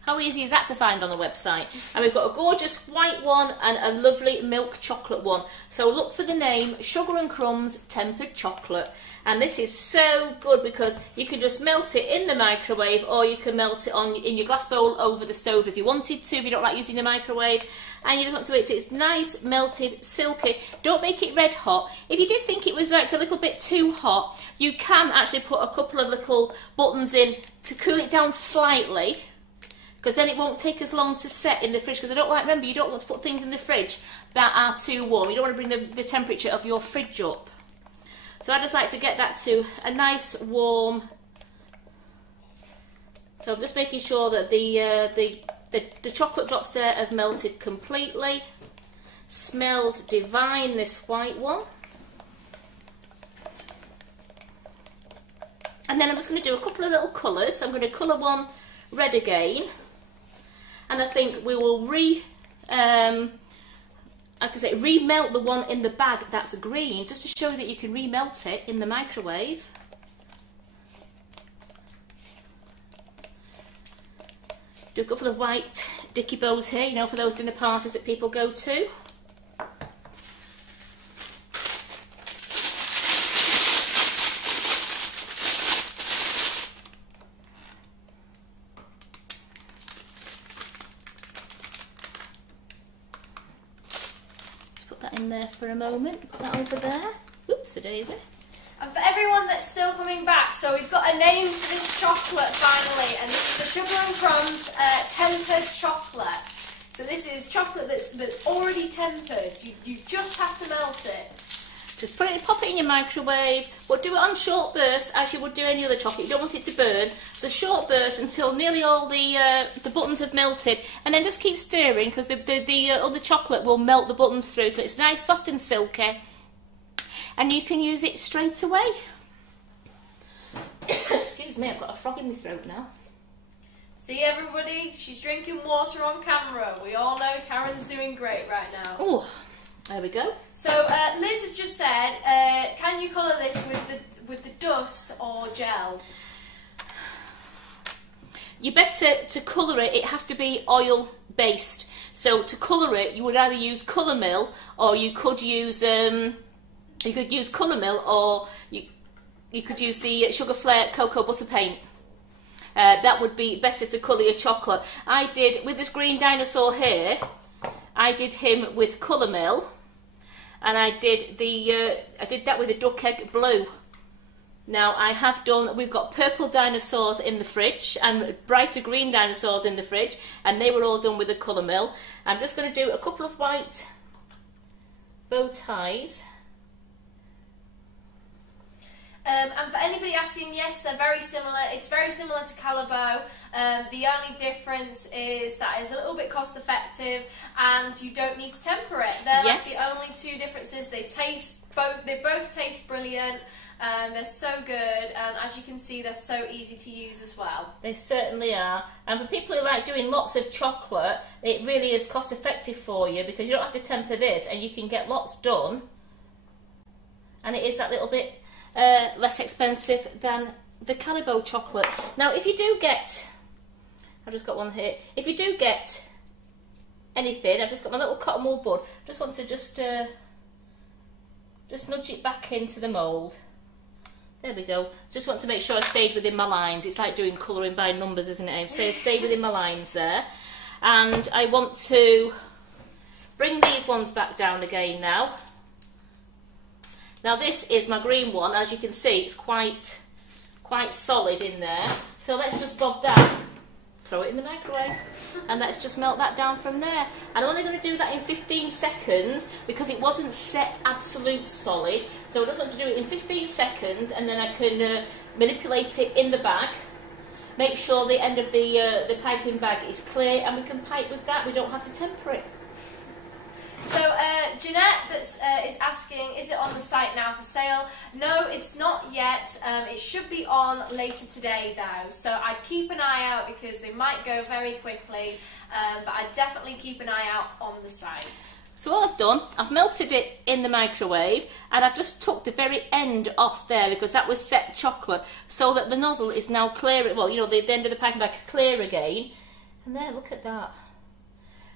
How easy is that to find on the website? And we've got a gorgeous white one and a lovely milk chocolate one. So look for the name Sugar and Crumbs Tempered Chocolate. And this is so good because you can just melt it in the microwave, or you can melt it in your glass bowl over the stove if you wanted to, if you don't like using the microwave. And you just want to wait till it's nice, melted, silky. Don't make it red hot. If you did think it was like a little bit too hot, you can actually put a couple of little buttons in to cool it down slightly, because then it won't take as long to set in the fridge. Because remember, you don't want to put things in the fridge that are too warm. You don't want to bring the temperature of your fridge up. So I just like to get that to a nice warm. So I'm just making sure that the chocolate drops there have melted completely. Smells divine, this white one. And then I'm just going to do a couple of little colours. So I'm going to colour one red again. And I think we will remelt the one in the bag that's green, just to show you that you can remelt it in the microwave. Do a couple of white dicky bows here, you know, for those dinner parties that people go to. In there for a moment, put that over there. Oops, a daisy. And for everyone that's still coming back, so we've got a name for this chocolate finally, and this is the Sugar and Crumbs Tempered Chocolate. So this is chocolate that's already tempered. You just have to melt it. Just pop it in your microwave, but do it on short bursts as you would do any other chocolate. You don't want it to burn, so short bursts until nearly all the buttons have melted, and then just keep stirring, because the other chocolate will melt the buttons through, so it's nice, soft and silky, and you can use it straight away. Excuse me, I've got a frog in my throat now. See everybody, she's drinking water on camera. We all know Karen's doing great right now. Oh. There we go. So Liz has just said, can you colour this with the dust or gel? You better to colour it. It has to be oil based. So to colour it, you would either use Colour Mill, or you could use Colour Mill, or you could use the Sugar Flare Cocoa Butter Paint. That would be better to colour your chocolate. I did with this green dinosaur here. I did him with Colour Mill. And I did that with a duck egg blue. Now we've got purple dinosaurs in the fridge and brighter green dinosaurs in the fridge, and they were all done with a Colour Mill. I'm just going to do a couple of white bow ties. And for anybody asking, yes, they're very similar. It's very similar to Calabo. The only difference is that it's a little bit cost effective, and you don't need to temper it. They're like the only two differences. They both taste brilliant. They're so good, and as you can see, they're so easy to use as well. They certainly are. And for people who like doing lots of chocolate, it really is cost effective for you, because you don't have to temper this, and you can get lots done. And it is that little bit less expensive than the Calabo chocolate. Now, if you do get, I've just got one here. If you do get anything, I've just got my little cotton wool bud. Just want to just nudge it back into the mould. There we go. Just want to make sure I stayed within my lines. It's like doing colouring by numbers, isn't it? Stay within my lines there. And I want to bring these ones back down again now. Now this is my green one. As you can see, it's quite solid in there. So let's just bob that, throw it in the microwave, and let's just melt that down from there. And I'm only going to do that in 15 seconds because it wasn't set absolute solid. So I just want to do it in 15 seconds, and then I can manipulate it in the bag. Make sure the end of the piping bag is clear, and we can pipe with that. We don't have to temper it. So Jeanette is asking, is it on the site now for sale? No, it's not yet. It should be on later today though. So I keep an eye out because they might go very quickly. But I definitely keep an eye out on the site. So all I've done, I've melted it in the microwave, and I've just took the very end off there because that was set chocolate, so that the nozzle is now clear. Well, you know, the end of the piping bag is clear again. And there, look at that.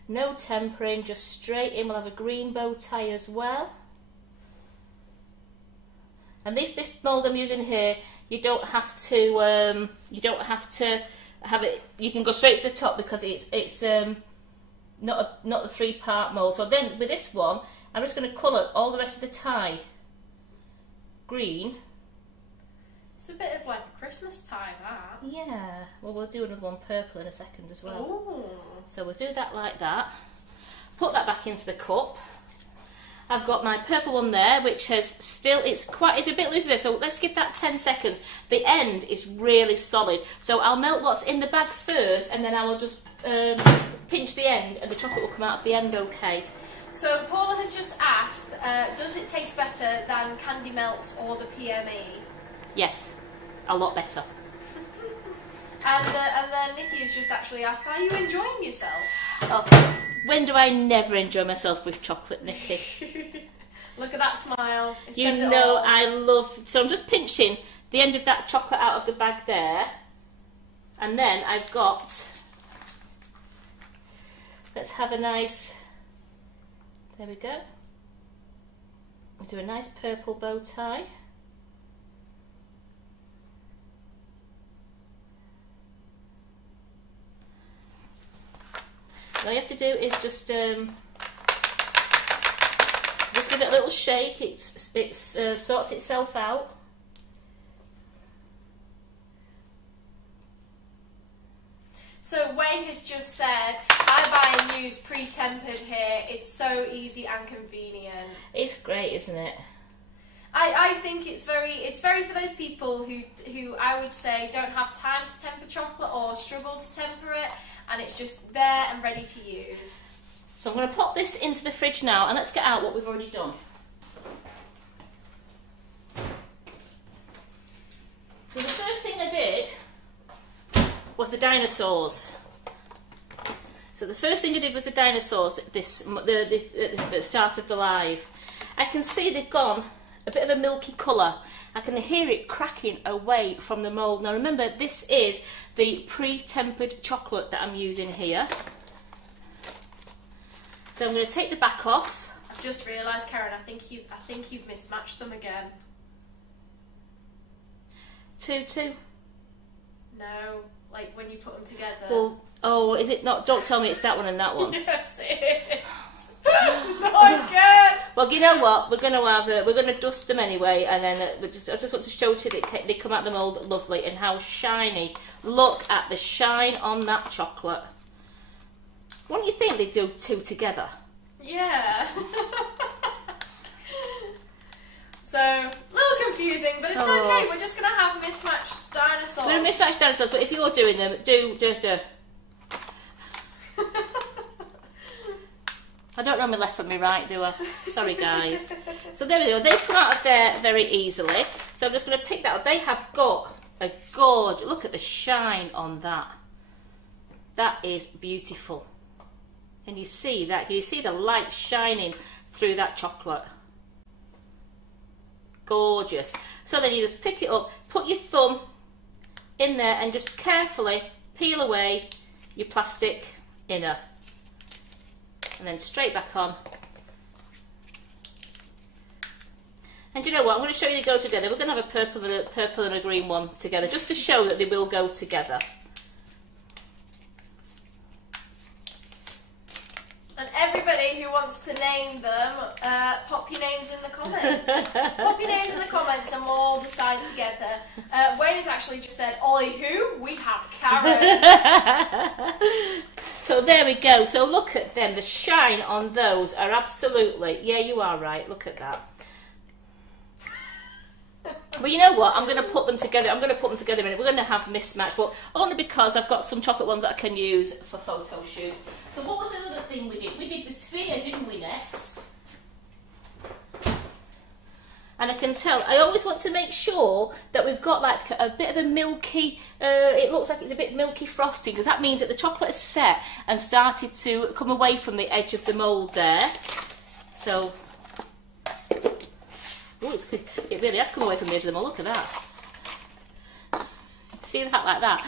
No tempering, just straight in. We'll have a green bow tie as well. And this mould I'm using here, you don't have to have it. You can go straight to the top because it's not a 3-part mould. So then with this one, I'm just going to colour all the rest of the tie green. It's a bit of like a Christmas tie, that. Yeah. Well, we'll do another one purple in a second as well. Ooh. So we'll do that like that. Put that back into the cup. I've got my purple one there, which has still, it's a bit loose there, so let's give that 10 seconds. The end is really solid. So I'll melt what's in the bag first, and then I will just pinch the end, and the chocolate will come out at the end okay. So Paula has just asked, does it taste better than Candy Melts or the PME? Yes, a lot better. And then Nikki has just actually asked, are you enjoying yourself? Oh, when do I never enjoy myself with chocolate, Nikki? Look at that smile. It You says it know all. I love... So I'm just pinching the end of that chocolate out of the bag there. And then I've got... Let's have a nice... There we go. I'll do a nice purple bow tie. All you have to do is just give it a little shake. It sorts itself out. So Wayne has just said, I buy and use pre-tempered here. It's so easy and convenient. It's great, isn't it? I think it's very for those people who I would say don't have time to temper chocolate or struggle to temper it, and it's just there and ready to use. So I'm going to pop this into the fridge now, and let's get out what we've already done. So the first thing I did was the dinosaurs. So the first thing I did was the dinosaurs at the start of the live. I can see they've gone a bit of a milky colour. I can hear it cracking away from the mould. Now remember, this is the pre-tempered chocolate that I'm using here. So I'm going to take the back off. I've just realised, Karen, I think you've mismatched them again. 2-2. No, like when you put them together. Well, oh, is it not? Don't tell me it's that one and that one. Yes, it is. Not again. Well, you know what? We're going to dust them anyway, and then I just want to show you that they come out the mould lovely and how shiny. Look at the shine on that chocolate. Wouldn't you think they'd do two together? Yeah. So, a little confusing, but it's okay. We're just going to have mismatched dinosaurs. We're going to mismatch dinosaurs, but if you're doing them, do. I don't know my left from my right, do I? Sorry, guys. So there we go. They've come out of there very easily. So I'm just going to pick that up. They have got a gorge. Look at the shine on that. That is beautiful. And you see that? Can you see the light shining through that chocolate? Gorgeous. So then you just pick it up, put your thumb in there and just carefully peel away your plastic inner. And then straight back on. And you know what? I'm going to show you they go together. We're going to have a purple and a green one together, just to show that they will go together. And everybody who wants to name them, pop your names in the comments. Pop your names in the comments and we'll all decide together. Wayne has actually just said, Ollie who? We have Karen. So there we go. So look at them. The shine on those are absolutely... Yeah, you are right. Look at that. Well, you know what? I'm going to put them together. I'm going to put them together in a minute. We're going to have mismatch, but only because I've got some chocolate ones that I can use for photo shoots. So what was the other thing we did? We did the sphere, didn't we, next? And I can tell, I always want to make sure that we've got like a bit of a milky, it looks like it's a bit milky frosting, because that means that the chocolate is set and started to come away from the edge of the mould there. So, oh, it really has come away from the edge of the mould, look at that. See that like that?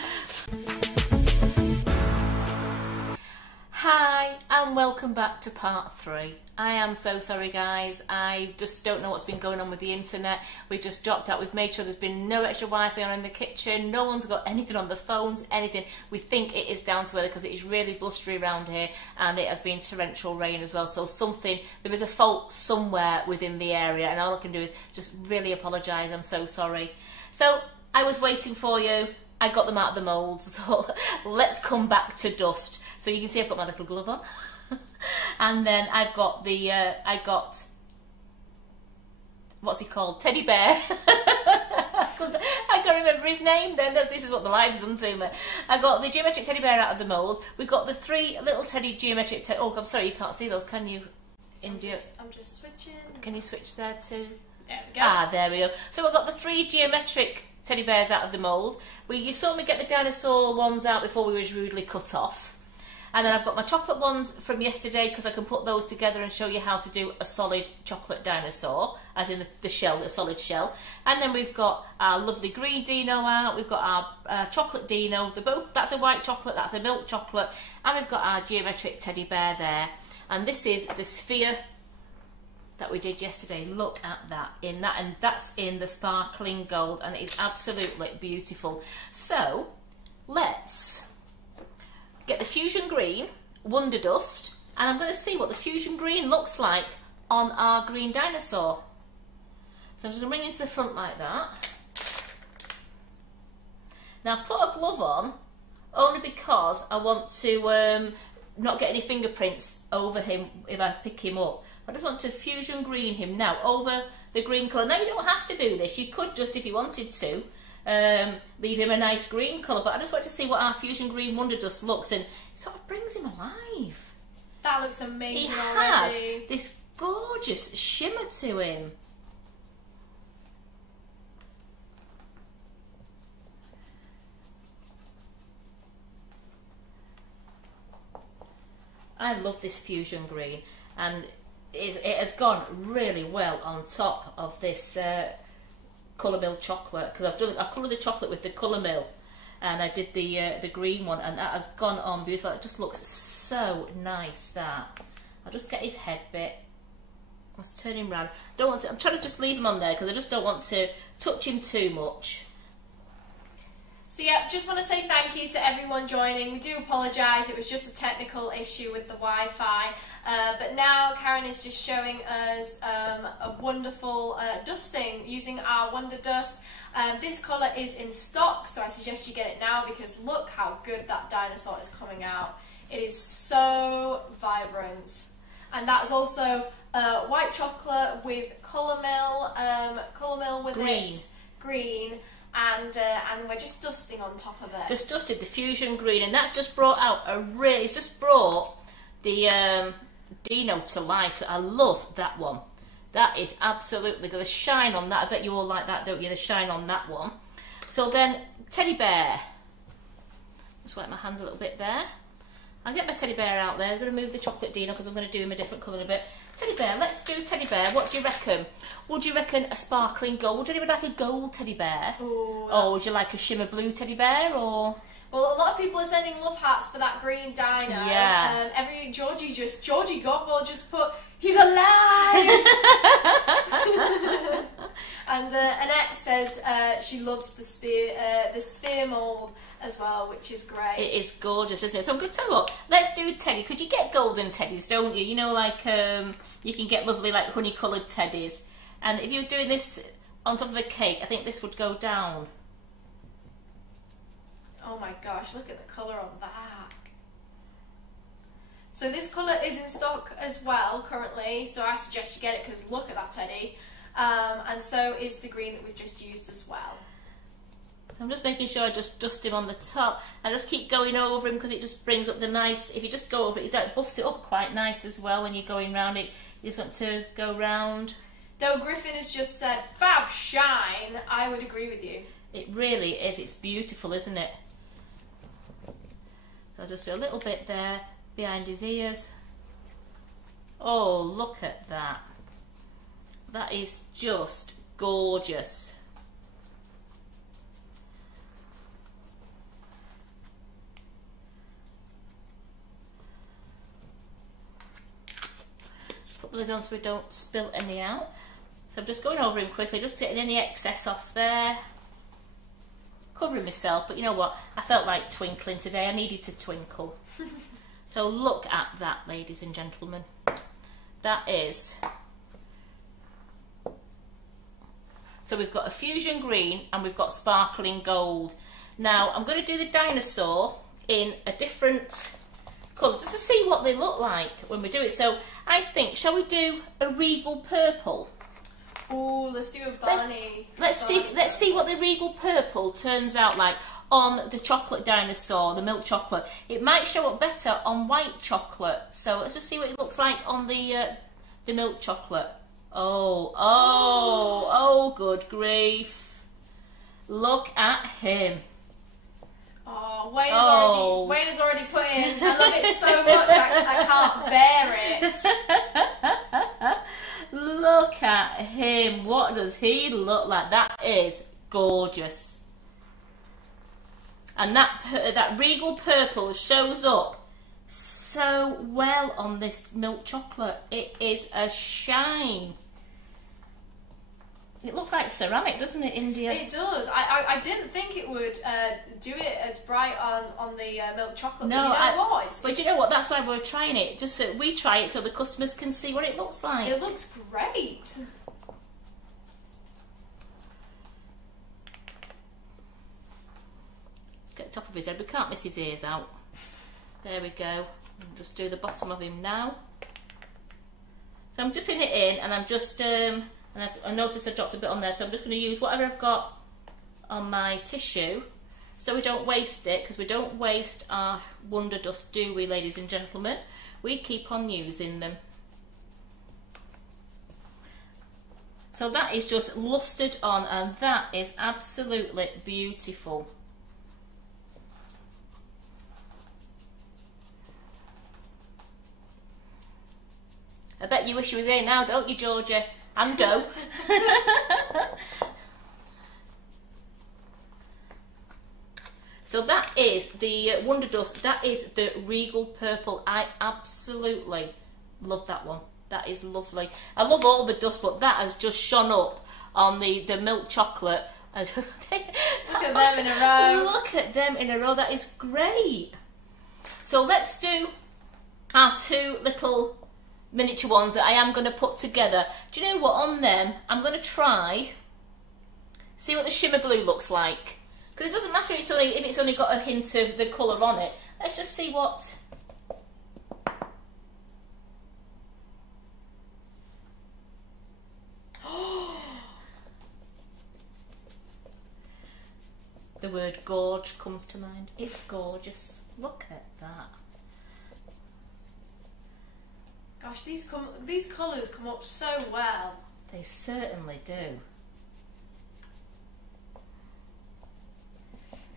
Hi and welcome back to part 3. I am so sorry guys, I just don't know what's been going on with the internet. We just dropped out, we've made sure there's been no extra Wi-Fi on in the kitchen, no one's got anything on the phones, anything. We think it is down to weather because it is really blustery around here and it has been torrential rain as well, so there is a fault somewhere within the area and all I can do is just really apologise, I'm so sorry. So I was waiting for you, I got them out of the moulds, so let's come back to dust. So you can see I've got my little glove on. And then I've got the, what's he called? Teddy bear. I can't remember his name then, this is what the live's done to me. I got the geometric teddy bear out of the mould. We've got the 3 little teddy geometric, oh I'm sorry you can't see those, can you? I'm just switching. Can you switch there too? There we go. Ah, there we go. So we've got the 3 geometric teddy bears out of the mould. You saw me get the dinosaur ones out before we was rudely cut off. And then I've got my chocolate ones from yesterday because I can put those together and show you how to do a solid chocolate dinosaur, as in the shell, the solid shell. And then we've got our lovely green dino out, we've got our chocolate dino, that's a white chocolate, that's a milk chocolate, and we've got our geometric teddy bear there. And this is the sphere that we did yesterday. Look at that, and that's in the sparkling gold, and it is absolutely beautiful. So let's get the fusion green, Wonder Dust, and I'm going to see what the fusion green looks like on our green dinosaur. So I'm just going to bring it into the front like that. Now I've put a glove on only because I want to not get any fingerprints over him if I pick him up. I just want to fusion green him now over the green colour. Now you don't have to do this, you could just, if you wanted to, leave him a nice green colour, but I just want to see what our fusion green Wonder Dust looks, and it sort of brings him alive. That looks amazing. He already has this gorgeous shimmer to him. I love this fusion green, and it has gone really well on top of this colour mill chocolate, because I've coloured the chocolate with the colour mill, and I did the green one, and that has gone on beautiful. It just looks so nice. That I'll just get his head bit. Let's turn him round. I'm trying to just leave him on there because I just don't want to touch him too much. So yeah, just want to say thank you to everyone joining. We do apologise, it was just a technical issue with the Wi-Fi. But now Karen is just showing us a wonderful dusting using our Wonder Dust. This colour is in stock, so I suggest you get it now because look how good that dinosaur is coming out. It is so vibrant. And that's also white chocolate with colour mill with green. Green. And we're just dusting on top of it. Just dusted the fusion green, and that's just brought out it's just brought the Dino to life. I love that one. That is absolutely got the shine on that. I bet you all like that, don't you? The shine on that one. So then, teddy bear. Just wipe my hands a little bit there. I'll get my teddy bear out there. I'm going to move the chocolate Dino because I'm going to do him a different colour in a bit. Teddy bear, let's do teddy bear. What do you reckon? Would you reckon a sparkling gold? Would anyone like a gold teddy bear? Ooh, or would you like a shimmer blue teddy bear? Or well, a lot of people are sending love hearts for that green dino. Yeah. Georgie Godwell just put, he's alive! And Annette says she loves the sphere mould as well, which is great. it is gorgeous, isn't it? So I'm going to tell you what, let's do teddy, because you get golden teddies, don't you? You know, like you can get lovely like honey coloured teddies. And if you were doing this on top of a cake, I think this would go down. Oh my gosh, look at the colour on that. So this colour is in stock as well currently, so I suggest you get it because look at that teddy. And so is the green that we've just used as well. So I'm just making sure I just dust him on the top. I just keep going over him because it just brings up the nice, if you just go over it, it buffs it up quite nice as well when you're going round it. You just want to go round. Though Griffin has just said, fab shine, I would agree with you. It really is, it's beautiful, isn't it? So I'll just do a little bit there behind his ears. Oh, look at that. That is just gorgeous. the lid on so we don't spill any out. So I'm just going over him quickly, just getting any excess off there. Covering myself, but you know what? I felt like twinkling today. I needed to twinkle. So look at that, ladies and gentlemen. That is... So we've got a fusion green and we've got sparkling gold. Now I'm going to do the dinosaur in a different colour just to see what they look like when we do it. So I think, shall we do a regal purple? Oh, let's do a Barney. Let's see what the regal purple turns out like on the chocolate dinosaur, the milk chocolate. It might show up better on white chocolate. So let's just see what it looks like on the milk chocolate. Oh, good grief. Look at him. Oh, Wayne has already put in, I love it so much, I can't bear it. Look at him. What does he look like? That is gorgeous. And that regal purple shows up so well on this milk chocolate. It is a shine. It looks like ceramic, doesn't it, India? It does. I didn't think it would do it as bright on the milk chocolate. No, but you know what? But you know what? That's why we're trying it. Just so we try it so the customers can see what it looks like. It looks great. Let's get the top of his head. We can't miss his ears out. There we go. Just do the bottom of him now. So I'm dipping it in, and I'm just and I noticed I dropped a bit on there, so I'm just going to use whatever I've got on my tissue so we don't waste it, because we don't waste our Wonder Dust, do we, ladies and gentlemen? We keep on using them. So that is just lustered on, and that is absolutely beautiful. I bet you wish you was here now, don't you, Georgia? And dough. So that is the Wonder Dust. That is the regal purple. I absolutely love that one. That is lovely. I love all the dust, but that has just shone up on the milk chocolate. Look at them in a row. Look at them in a row. That is great. So let's do our two little miniature ones that I am going to put together. Do you know what? On them, I'm going to try, see what the shimmer blue looks like. Because it doesn't matter if it's only got a hint of the colour on it. Let's just see what... The word gorge comes to mind. It's gorgeous. Look at that. Gosh, these colours come up so well. They certainly do.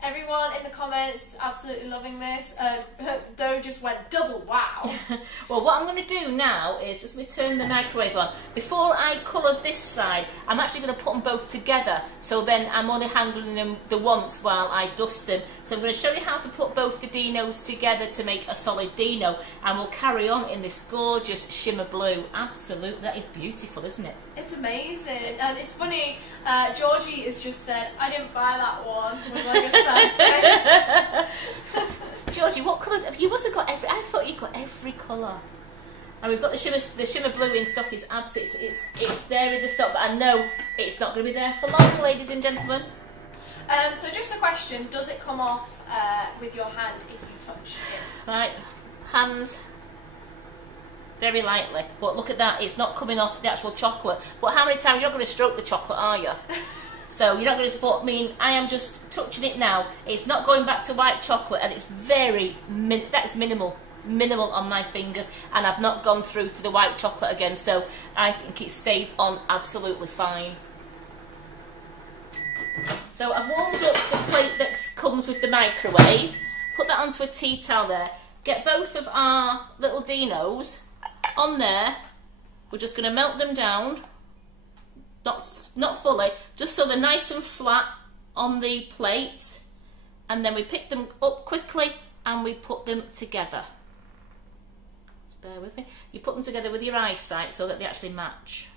Everyone in the comments absolutely loving this. Doe just went double wow. Well, what I'm going to do now is just turn the microwave on. Before I colour this side, I'm actually going to put them both together. So then I'm only handling them the once while I dust them. So I'm going to show you how to put both the dinos together to make a solid dino. And we'll carry on in this gorgeous shimmer blue. Absolutely, that is beautiful, isn't it? It's amazing. And it's funny, Georgie has just said, I didn't buy that one. With like a sad face. Georgie, what colours? You must have got every... I thought you got every colour. And we've got the shimmer blue in stock. Is absolutely... It's there in the stock, but I know it's not going to be there for long, ladies and gentlemen. So just a question, does it come off with your hand if you touch it? Right, hands... very lightly, but look at that, it's not coming off the actual chocolate. But how many times you're not going to stroke the chocolate, are you? So you're not going to, but I mean, I am just touching it now. It's not going back to white chocolate, and it's very, that's minimal on my fingers, and I've not gone through to the white chocolate again, so I think it stays on absolutely fine. So I've warmed up the plate that comes with the microwave, put that onto a tea towel there, get both of our little dinos on there. We're just going to melt them down, not fully, just so they're nice and flat on the plate, and then we pick them up quickly and we put them together. Let's Just bear with me. You put them together with your eyesight so that they actually match.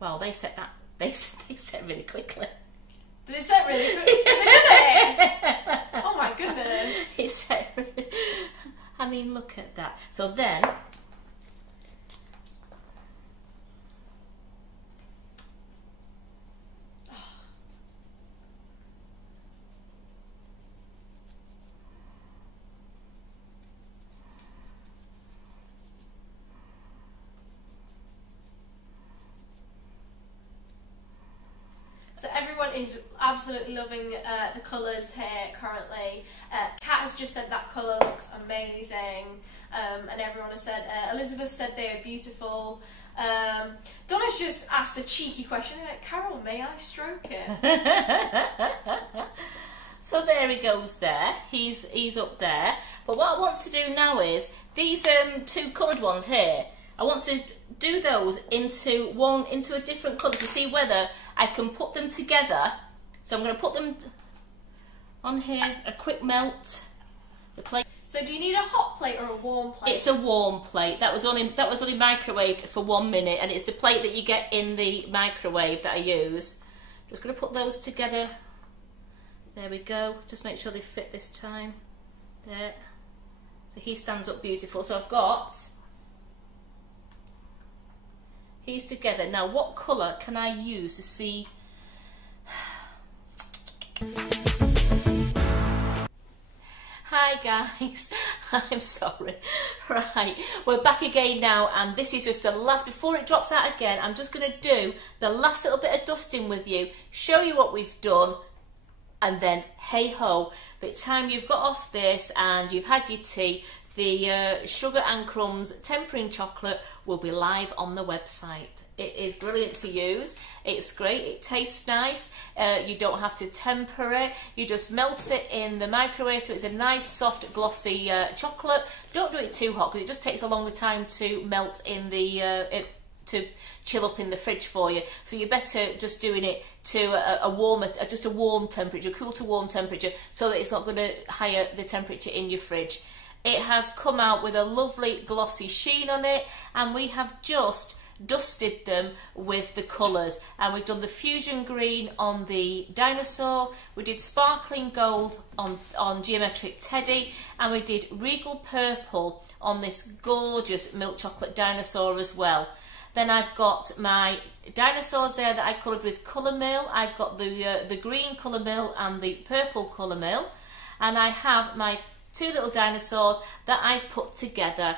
Well, they set that. They set really quickly. Did it set really quickly? Did it? Oh my goodness! It set. I mean, look at that. So then. So everyone is absolutely loving the colours here currently. Kat has just said that colour looks amazing, and everyone has said, Elizabeth said they are beautiful. Donna's just asked a cheeky question, Carol, may I stroke it? So there he goes there, he's up there. But what I want to do now is, these two coloured ones here, I want to do those into a different colour to see whether I can put them together. So I'm going to put them on here, a quick melt. The plate. So do you need a hot plate or a warm plate? It's a warm plate. That was only microwaved for 1 minute, and it's the plate that you get in the microwave that I use. Just going to put those together. There we go. Just make sure they fit this time. There. So he stands up beautiful. So I've got. He's together. Now, what colour can I use to see? Hi guys, I'm sorry. Right, we're back again now, and this is just the last, before it drops out again, I'm just going to do the last little bit of dusting with you, show you what we've done, and then hey ho, by the time you've got off this and you've had your tea, the Sugar and Crumbs Tempering Chocolate will be live on the website. It is brilliant to use, it's great, it tastes nice, you don't have to temper it, you just melt it in the microwave so it's a nice soft glossy chocolate. Don't do it too hot because it just takes a longer time to melt in the, to chill up in the fridge for you, so you're better just doing it to a warmer, just a warm temperature, cool to warm temperature, so that it's not going to higher the temperature in your fridge. It has come out with a lovely glossy sheen on it, and we have just dusted them with the colours, and we've done the fusion green on the Dinosaur, we did sparkling gold on Geometric Teddy, and we did regal purple on this gorgeous milk chocolate Dinosaur as well. Then I've got my Dinosaurs there that I coloured with Colour Mill. I've got the green Colour Mill and the purple Colour Mill, and I have my two little dinosaurs that I've put together.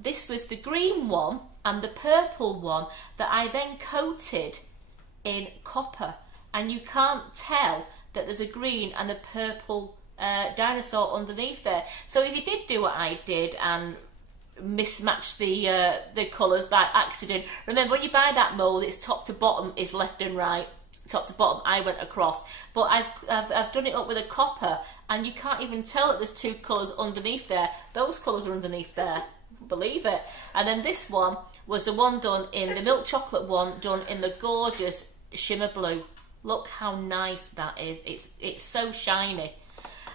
This was the green one and the purple one that I then coated in copper, and you can't tell that there's a green and a purple dinosaur underneath there. So if you did do what I did and mismatch the colours by accident, remember when you buy that mould, it's top to bottom is left and right. Top to bottom I went across, but I've done it up with a copper, and you can't even tell that there's two colours underneath there. Those colours are underneath there, believe it. And then this one was the one done in the milk chocolate one, done in the gorgeous shimmer blue. Look how nice that is. It's so shiny.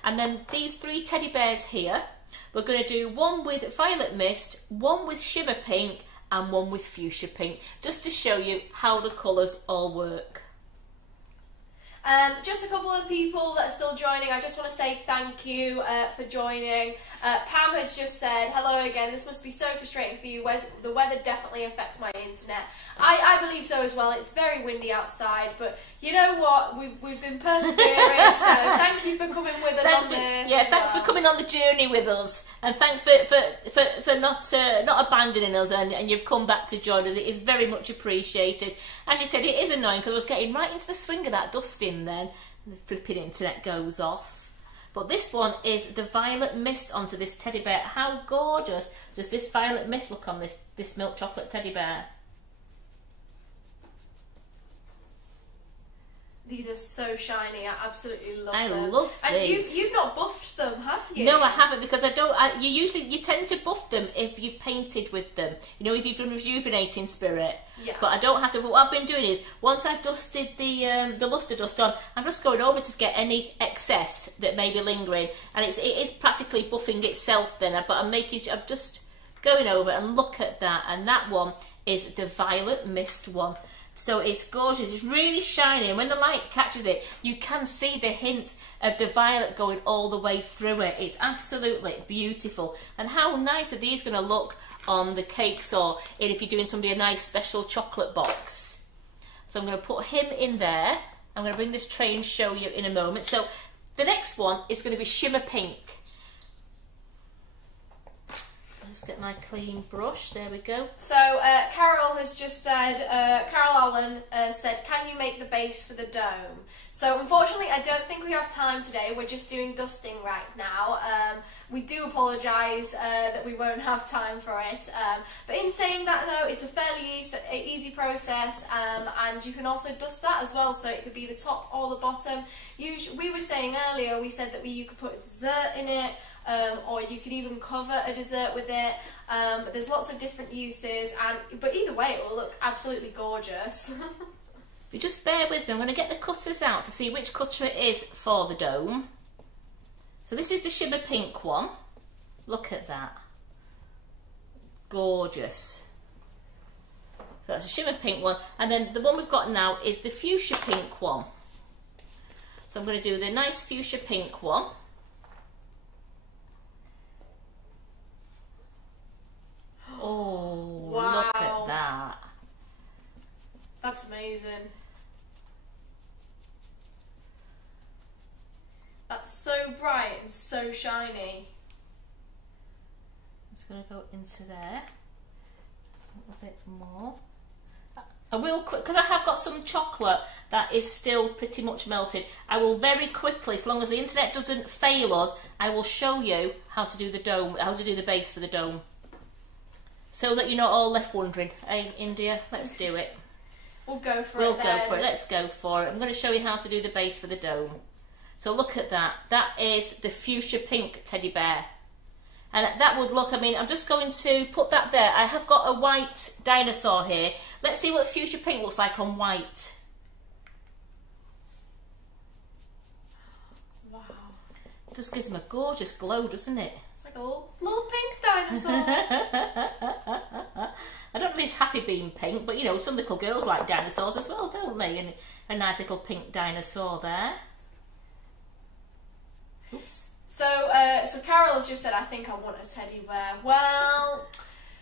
And then these three teddy bears here, we're going to do one with violet mist, one with shimmer pink, and one with fuchsia pink, just to show you how the colours all work. Just a couple of people that are still joining. I just want to say thank you for joining. Pam has just said, hello again, this must be so frustrating for you. The weather definitely affects my internet. I believe so as well. It's very windy outside, but you know what? We've been persevering, so thank you for coming with us on this. Yeah, thanks for coming on the journey with us, and thanks for not abandoning us, and you've come back to join us. It is very much appreciated. As you said, it is annoying because I was getting right into the swing of that dusting then, and the flipping internet goes off. But this one is the violet mist onto this teddy bear. How gorgeous does this violet mist look on this milk chocolate teddy bear? These are so shiny. I absolutely love them. I love these. And you've not buffed them, have you? No, I haven't, because I don't. You tend to buff them if you've painted with them. You know, if you've done rejuvenating spirit. Yeah. But I don't have to. But what I've been doing is, once I've dusted the luster dust on, I'm just going over to get any excess that may be lingering, and it is practically buffing itself then. But I'm just going over and look at that, and that one is the Violet Mist one. So it's gorgeous, it's really shiny, and when the light catches it, you can see the hint of the violet going all the way through it. It's absolutely beautiful. And how nice are these going to look on the cakes, or if you're doing somebody a nice special chocolate box. So I'm going to put him in there. I'm going to bring this tray and show you in a moment. So the next one is going to be Shimmer Pink. Let's get my clean brush, there we go. So Carol has just said, Carol Allen said, can you make the base for the dome? So unfortunately I don't think we have time today, we're just doing dusting right now. We do apologise that we won't have time for it, but in saying that though, it's a fairly easy process, and you can also dust that as well, so it could be the top or the bottom. We were saying earlier, we said that you could put dessert in it, or you could even cover a dessert with it. But there's lots of different uses, but either way it will look absolutely gorgeous. You just bear with me, I'm going to get the cutters out to see which cutter it is for the dome. So this is the Shimmer Pink one. Look at that. Gorgeous. So that's a Shimmer Pink one, and then the one we've got now is the Fuchsia Pink one. So I'm going to do the nice Fuchsia Pink one. Oh, wow. Look at that. That's amazing. That's so bright and so shiny. It's going to go into there. Just a little bit more. I will, because I have got some chocolate that is still pretty much melted, I will very quickly, as long as the internet doesn't fail us, I will show you how to do the dome, how to do the base for the dome. So that you're not all left wondering, hey India, let's do it. We'll go for it. We'll go for it, let's go for it. I'm going to show you how to do the base for the dome. So look at that, that is the Fuchsia Pink teddy bear. And that would look, I mean, I'm just going to put that there. I have got a white dinosaur here. Let's see what Fuchsia Pink looks like on white. Wow. It just gives him a gorgeous glow, doesn't it? It's like a little pink dinosaur. I don't know if it's happy being pink, but you know, some little girls like dinosaurs as well, don't they? And a nice little pink dinosaur there. Oops. So Carol has just said, I think I want a teddy bear. Well,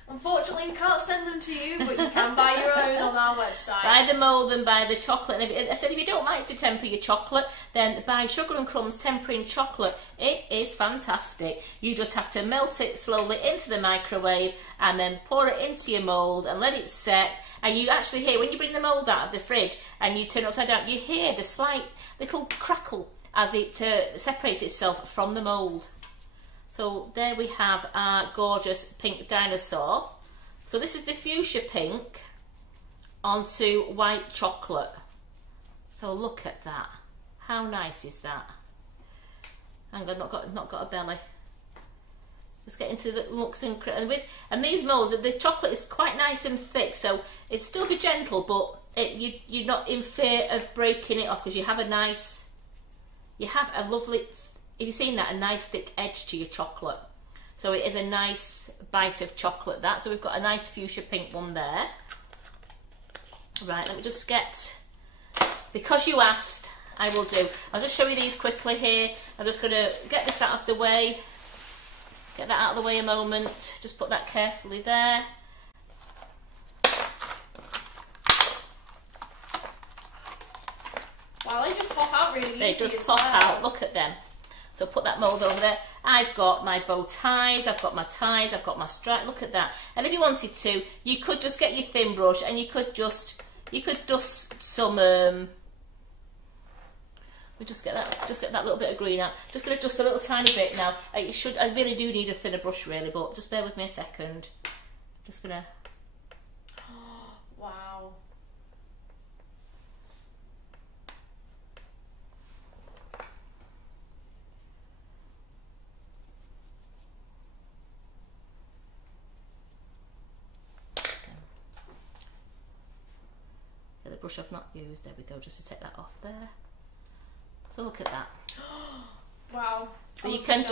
unfortunately we can't send them to you, but you can buy your own on our website. Buy the mould and buy the chocolate. And I said, if you don't like to temper your chocolate, then buy Sugar and Crumbs Tempering Chocolate. It is fantastic. You just have to melt it slowly into the microwave and then pour it into your mould and let it set. And you actually hear, when you bring the mould out of the fridge and you turn it upside down, you hear the slight little crackle as it separates itself from the mould. So there we have our gorgeous pink dinosaur. So this is the Fuchsia Pink onto white chocolate. So look at that. How nice is that? Hang on, not got a belly. Just get into the looks and these moulds, the chocolate is quite nice and thick, so it'd still be gentle, but you're not in fear of breaking it off, because you have a lovely, have you seen that, a nice thick edge to your chocolate. So it is a nice bite of chocolate, that. So we've got a nice Fuchsia Pink one there. Right, let me just get, because you asked, I will do. I'll just show you these quickly here. I'm just going to get this out of the way. Get that out of the way a moment. Just put that carefully there. Wow, they just pop out really easy. They just pop out, look at them. So put that mould over there. I've got my bow ties, I've got my ties, I've got my stripe, look at that. And if you wanted to, you could just get your thin brush and you could dust some, we just get that little bit of green out. Just going to dust a little tiny bit now. I really do need a thinner brush really, but just bear with me a second. Just going to... Wow. brush I've not used. There we go, just to take that off there. So look at that. Wow. So you can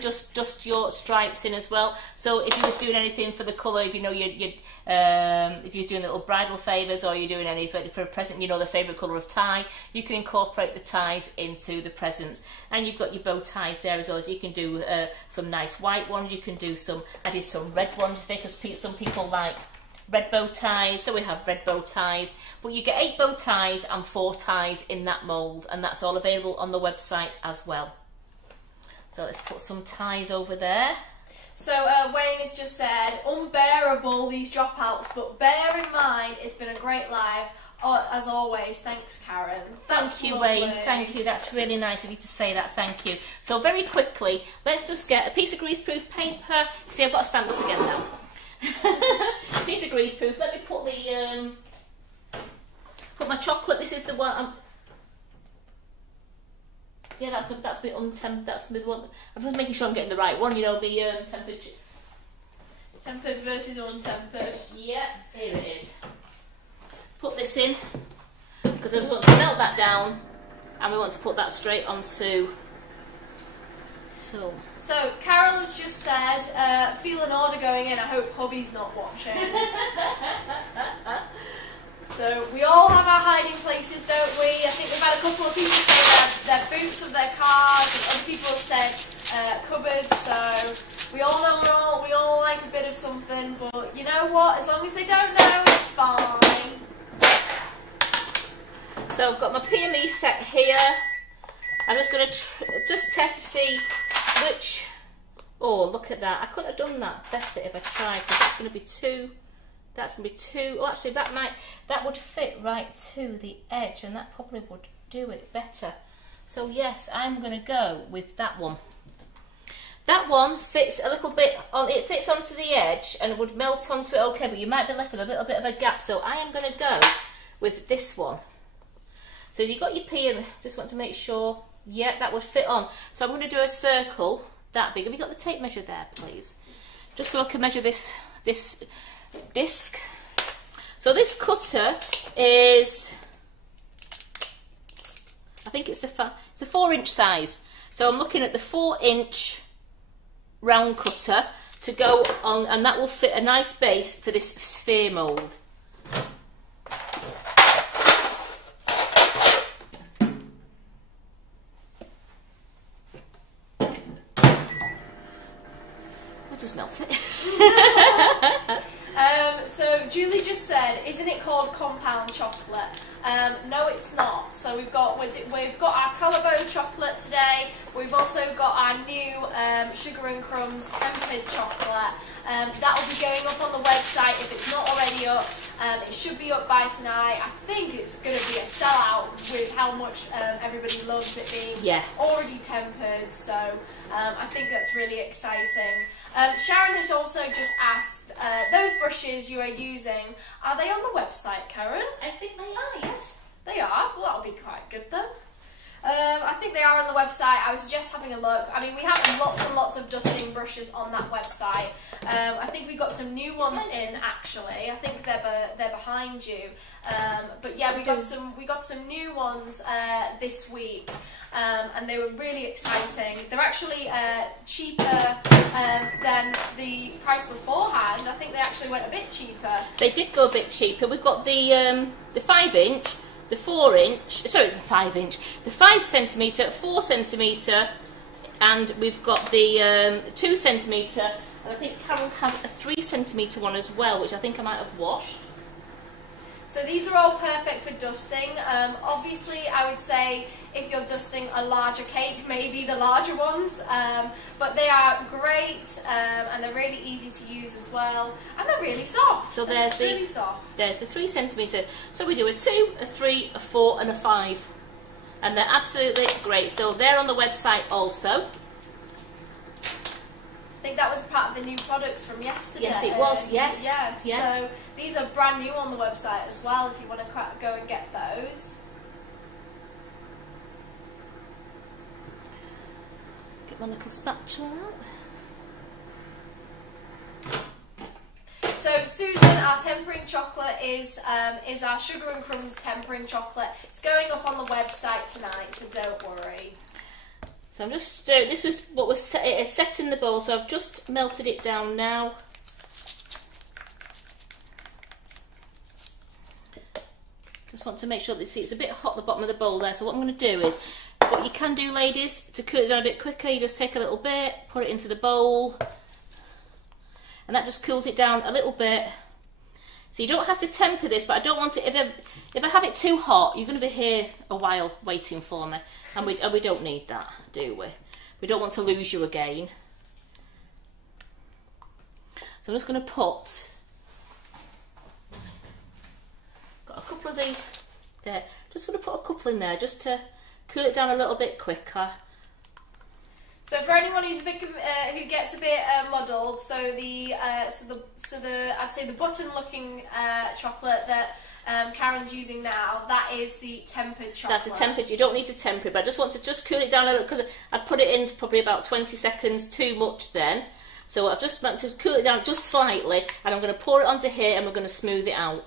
just dust your stripes in as well. So if you was doing anything for the colour, if you know if you're doing little bridal favours or you're doing any for a present, you know the favourite colour of tie, you can incorporate the ties into the presents. And you've got your bow ties there as well. So you can do some nice white ones. You can do some. I did some red ones because some people like red bow ties, so we have red bow ties, but you get 8 bow ties and 4 ties in that mould, and that's all available on the website as well. So let's put some ties over there. So Wayne has just said, unbearable these dropouts, but bear in mind it's been a great live. As always, thanks Karen. Thank you, Wayne, thank you, that's really nice of you to say that, thank you. So very quickly, let's just get a piece of greaseproof paper. See, I've got to stand up again now. Piece of greaseproof, let me put the, put my chocolate, this is the one, yeah, that's my untempered, that's the one, I'm just making sure I'm getting the right one, you know, the tempered. Tempered versus untempered. Yeah, here it is. Put this in, because I just want to melt that down, and we want to put that straight onto, So Carol has just said, feel an order going in, I hope hubby's not watching. So we all have our hiding places, don't we? I think we've had a couple of people say their boots of their cars, and other people have said cupboards, so we all know we all like a bit of something, but you know what, as long as they don't know, it's fine. So I've got my PME set here. I'm just going to just test to see which, oh look at that, I couldn't have done that better if I tried, because that's going to be too, that's going to be too, oh actually that would fit right to the edge, and that probably would do it better. So yes, I'm going to go with that one. That one fits a little bit on, it fits onto the edge and it would melt onto it okay, but you might be left with a little bit of a gap, so I am going to go with this one. So if you've got your PM, just want to make sure, yeah, that would fit on. So I'm going to do a circle that big. Have you got the tape measure there, please? Just so I can measure this disc. So this cutter is, I think it's a 4-inch size. So I'm looking at the 4-inch round cutter to go on, and that will fit a nice base for this sphere mould. I'll just melt it. So Julie just said, isn't it called compound chocolate? No, it's not. So we've got our Calibo chocolate today. We've also got our new Sugar and Crumbs tempered chocolate. That will be going up on the website if it's not already up. It should be up by tonight. I think it's going to be a sellout with how much everybody loves it being already tempered. So I think that's really exciting. Sharon has also just asked, those brushes you are using, are they on the website, Karen? I think they are, yes. They are? Well, that'll be quite good then. I think they are on the website. I was just having a look. I mean, we have lots and lots of dusting brushes on that website. I think we got some new ones in, actually. I think they're behind you. But yeah, we got some new ones this week. And they were really exciting. They're actually cheaper than the price beforehand. I think they actually went a bit cheaper. They did go a bit cheaper. We've got the 5-inch, the 4-inch, sorry, the 5-inch, the 5 centimetre, 4 centimetre, and we've got the 2 centimetre, and I think Carol has a 3 centimetre one as well, which I think I might have washed. So these are all perfect for dusting. Obviously, I would say if you're dusting a larger cake, maybe the larger ones. But they are great, and they're really easy to use as well, and they're really soft. So there's really soft. There's the 3 centimetre. So we do a 2, a 3, a 4, and a 5, and they're absolutely great. So they're on the website also. I think that was part of the new products from yesterday. Yes, it was. Yes. Yes. Yeah. So these are brand new on the website as well. If you want to go and get those. Get my little spatula out. So Susan, our tempering chocolate is our sugar and crumbs tempering chocolate. It's going up on the website tonight, so don't worry. So I'm just this was what was set in the bowl, so I've just melted it down now. Just want to make sure that it's a bit hot at the bottom of the bowl there. So what I'm going to do is, what you can do, ladies, to cool it down a bit quicker, you just take a little bit, put it into the bowl, and that just cools it down a little bit. So you don't have to temper this, but I don't want it, if I have it too hot, you're going to be here a while waiting for me, and we don't need that, do we? We don't want to lose you again. So I'm just going to put, got a couple of these there, just going to put a couple in there just to cool it down a little bit quicker. So for anyone who's a bit who gets a bit muddled, so the I'd say the button-looking chocolate that Karen's using now, that is the tempered chocolate. That's the tempered. You don't need to temper it, but I just want to just cool it down a little because I'd put it in probably about 20 seconds too much then. So I've just meant to cool it down just slightly, and I'm going to pour it onto here, and we're going to smooth it out.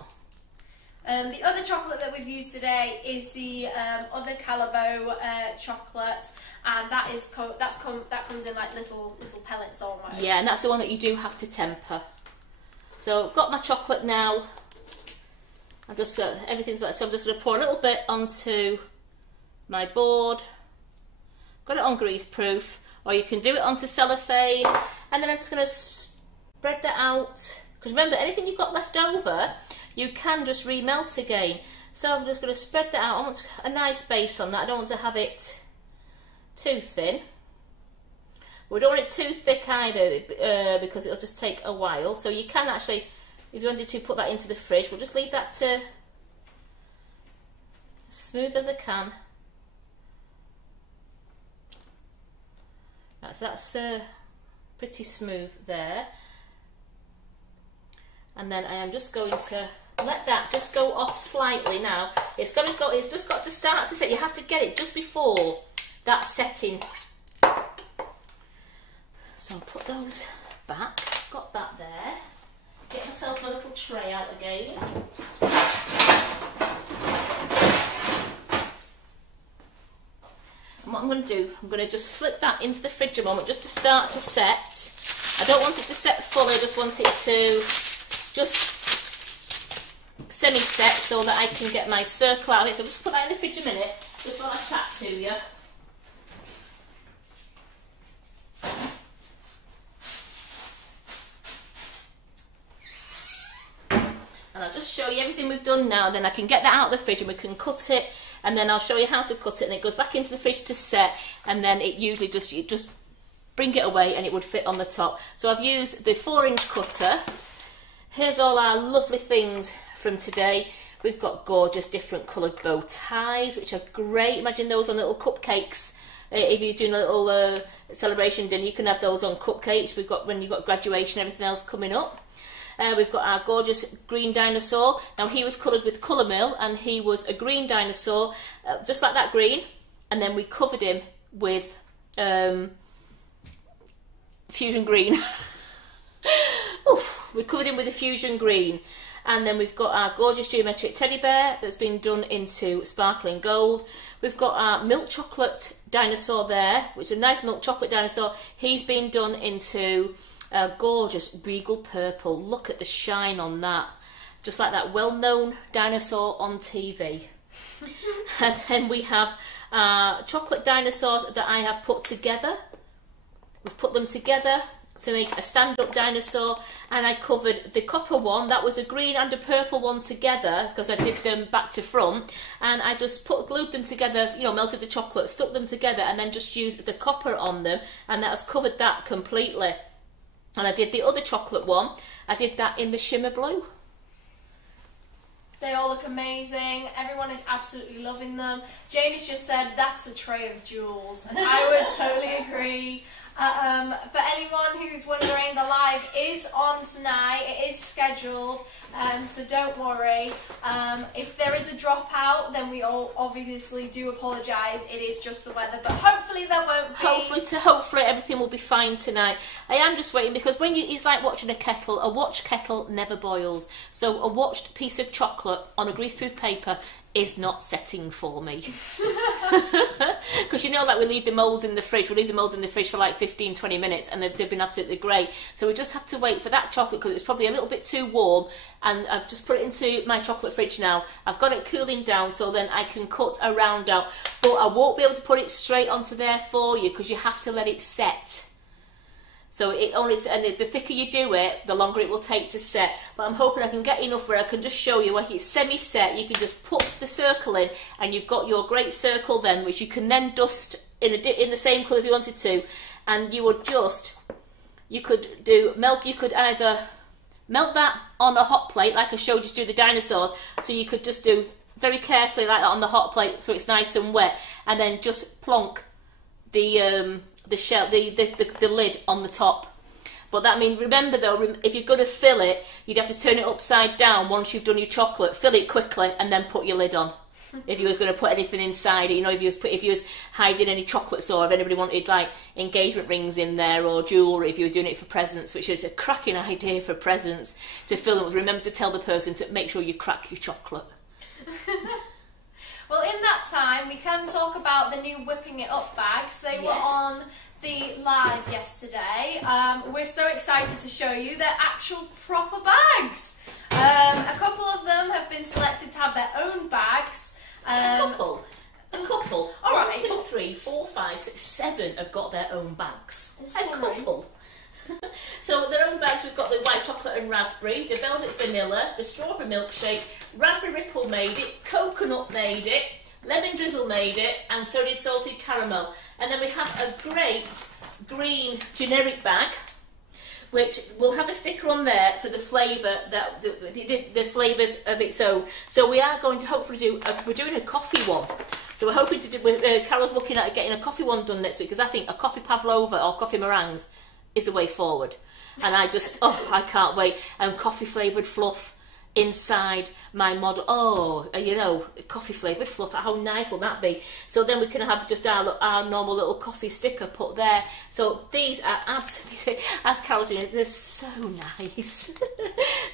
The other chocolate that we've used today is the other Calabo chocolate, and that comes in like little pellets almost. Yeah, and that's the one that you do have to temper. So I've got my chocolate now. I've just got everything's wet, so I'm just going to pour a little bit onto my board. Got it on greaseproof, or you can do it onto cellophane, and then I'm just going to spread that out. Because remember, anything you've got left over, you can just remelt again. So I'm just going to spread that out. I want a nice base on that. I don't want to have it too thin. We don't want it too thick either because it'll just take a while. So you can actually, if you wanted to, put that into the fridge. We'll just leave that to as smooth as I can. That's pretty smooth there. And then I am just going to let that just go off slightly now. It's just got to start to set. You have to get it just before that setting. So I'll put those back. Got that there. Get myself my little tray out again. And what I'm going to do, I'm going to just slip that into the fridge a moment just to start to set. I don't want it to set fully, I just want it to just semi-set so that I can get my circle out of it. So just put that in the fridge a minute, just while I chat to you. And I'll just show you everything we've done now, then I can get that out of the fridge and we can cut it, and then I'll show you how to cut it, and it goes back into the fridge to set, and then it usually you just bring it away and it would fit on the top. So I've used the 4-inch cutter. Here's all our lovely things from today. We've got gorgeous different coloured bow ties, which are great. Imagine those on little cupcakes. If you're doing a little celebration dinner, you can have those on cupcakes. We've got when you've got graduation, everything else coming up. We've got our gorgeous green dinosaur. Now he was coloured with Colour Mill, and he was a green dinosaur, just like that green. And then we covered him with fusion green. Oof, we covered him with a fusion green. And then we've got our gorgeous geometric teddy bear that's been done into sparkling gold. We've got our milk chocolate dinosaur there, which is a nice milk chocolate dinosaur. He's been done into a gorgeous regal purple. Look at the shine on that. Just like that well-known dinosaur on TV. And then we have chocolate dinosaurs that I have put together. We've put them together to make a stand-up dinosaur, and I covered the copper one, that was a green and a purple one together because I did them back to front, and I just glued them together, you know, melted the chocolate, stuck them together, and then just used the copper on them, and that has covered that completely. And I did the other chocolate one, I did that in the shimmer blue. They all look amazing. Everyone is absolutely loving them. Janie's just said, that's a tray of jewels. And I would totally agree. For anyone who's wondering, the live is on tonight. It is scheduled, so don't worry. If there is a dropout, then we all obviously do apologise. It is just the weather, but hopefully there won't be. Hopefully everything will be fine tonight. I am just waiting because it's like watching a kettle. A watched kettle never boils. So a watched piece of chocolate on a greaseproof paper is not setting for me. Because you know, like, we leave the moulds in the fridge. We leave the moulds in the fridge for like 15-20 minutes and they've been absolutely great. So we just have to wait for that chocolate because it's probably a little bit too warm, and I've just put it into my chocolate fridge now. I've got it cooling down so then I can cut a round out, but I won't be able to put it straight onto there for you because you have to let it set. So and the thicker you do it, the longer it will take to set. But I'm hoping I can get enough where I can just show you when it's semi-set. You can just put the circle in, and you've got your great circle then, which you can then dust in the same colour if you wanted to. And you would you could either melt that on a hot plate, like I showed you to do the dinosaurs. So you could just do very carefully like that on the hot plate, so it's nice and wet, and then just plonk the lid on the top. But that means, remember though, if you're going to fill it, you'd have to turn it upside down once you've done your chocolate. Fill it quickly and then put your lid on. If you were going to put anything inside it, you know, if you was hiding any chocolates, or if anybody wanted like engagement rings in there or jewellery, if you were doing it for presents, which is a cracking idea for presents to fill them. Remember to tell the person to make sure you crack your chocolate. Well, in that time, we can talk about the new Whipping It Up bags. They were on the live yesterday. We're so excited to show you they're actual proper bags. A couple of them have been selected to have their own bags. A couple. All right. 1, 2, 3, 4, 5, 6, 7 have got their own bags. A couple. So their own bags, we've got the white chocolate and raspberry, the velvet vanilla, the strawberry milkshake, raspberry ripple made it, coconut made it, lemon drizzle made it, and so did salted caramel. And then we have a great green generic bag, which will have a sticker on there for the flavour, that the flavours of its own. So we are going to hopefully we're doing a coffee one. So we're hoping to do, Carol's looking at getting a coffee one done next week, because I think a coffee pavlova or coffee meringues is the way forward. And I can't wait. And coffee flavoured fluff inside my model. Oh, you know, coffee flavoured fluff. How nice will that be? So then we can have just our normal little coffee sticker put there. So these are absolutely, as Carol's doing, they're so nice.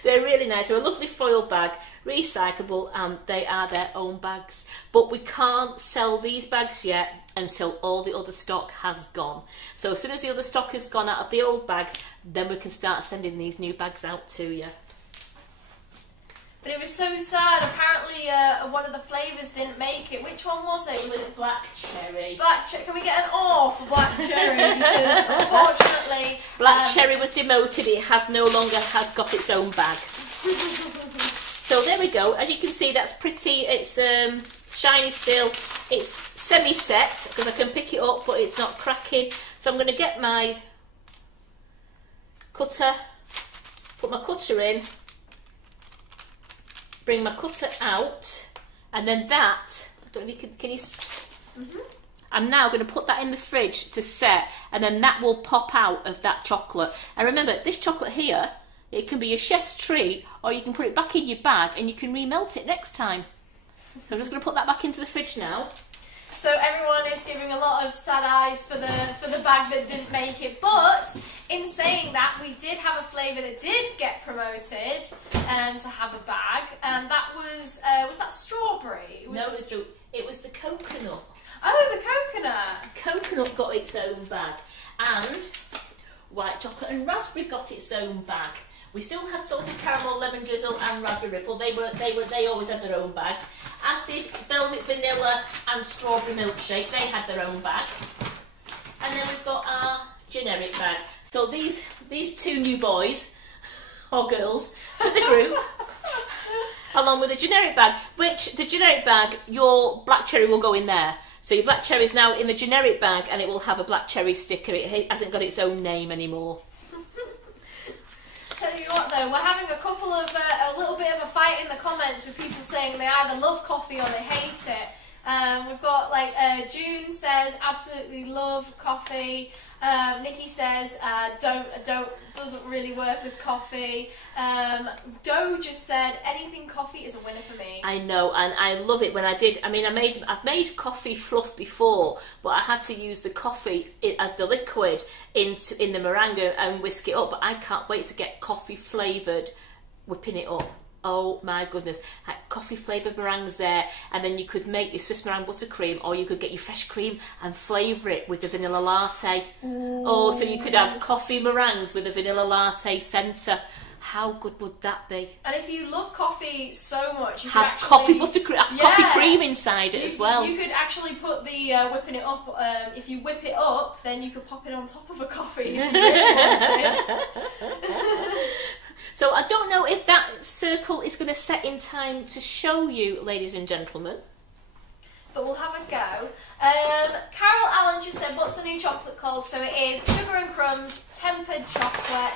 They're really nice. They're a lovely foil bag, recyclable, and they are their own bags. But we can't sell these bags yet until all the other stock has gone. So as soon as the other stock has gone out of the old bags, then we can start sending these new bags out to you. But it was so sad. Apparently, one of the flavours didn't make it. Which one was it? It was black cherry. Black cherry. Can we get an R for black cherry? Because unfortunately, black cherry was demoted. It no longer has got its own bag. So there we go. As you can see, that's pretty. It's shiny still. It's semi-set because I can pick it up, but it's not cracking. So I'm going to get my cutter, put my cutter in, bring my cutter out, and then that, I don't know if you can you I'm now going to put that in the fridge to set, and then that will pop out of that chocolate. And remember, this chocolate here, it can be your chef's treat, or you can put it back in your bag and you can remelt it next time. So I'm just going to put that back into the fridge now. So everyone is giving a lot of sad eyes for the bag that didn't make it. But in saying that, we did have a flavour that did get promoted to have a bag, and that was that strawberry? It was the coconut. Oh, the coconut. Coconut got its own bag, and white chocolate and raspberry got its own bag. We still had salted caramel, lemon drizzle, and raspberry ripple. They always had their own bags. As did velvet vanilla and strawberry milkshake. They had their own bag. And then we've got our generic bag. So these two new boys or girls to the group, along with the generic bag. Which the generic bag, your black cherry will go in there. So your black cherry is now in the generic bag, and it will have a black cherry sticker. It hasn't got its own name anymore. Tell you what though, we're having a little bit of a fight in the comments with people saying they either love coffee or they hate it. We've got like June says absolutely love coffee. Nikki says doesn't really work with coffee. Doe just said anything coffee is a winner for me. I know, and I love it when I did. I mean, I've made coffee fluff before, but I had to use the coffee as the liquid in the meringue and whisk it up. But I can't wait to get coffee flavoured, whipping it up. Oh my goodness, coffee flavoured meringues there, and then you could make your Swiss meringue buttercream, or you could get your fresh cream and flavour it with the vanilla latte. Ooh. Oh, so you could have coffee meringues with a vanilla latte centre. How good would that be? And if you love coffee so much, you have could coffee buttercream, coffee cream inside it as well. You could actually put the whipping it up. If you whip it up, then you could pop it on top of a coffee. If you really wanted. So I don't know if that circle is going to set in time to show you, ladies and gentlemen. But we'll have a go. Carol Allen just said, what's the new chocolate called? So it is Sugar and Crumbs Tempered Chocolate.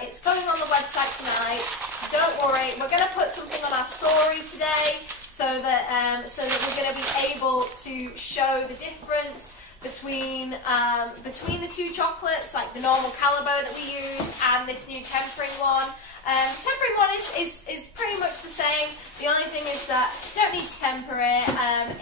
It's going on the website tonight, so don't worry. We're going to put something on our story today so that we're going to be able to show the difference between the two chocolates, like the normal Calibo that we use and this new tempering one. The tempering one is pretty much the same. The only thing is that you don't need to temper it.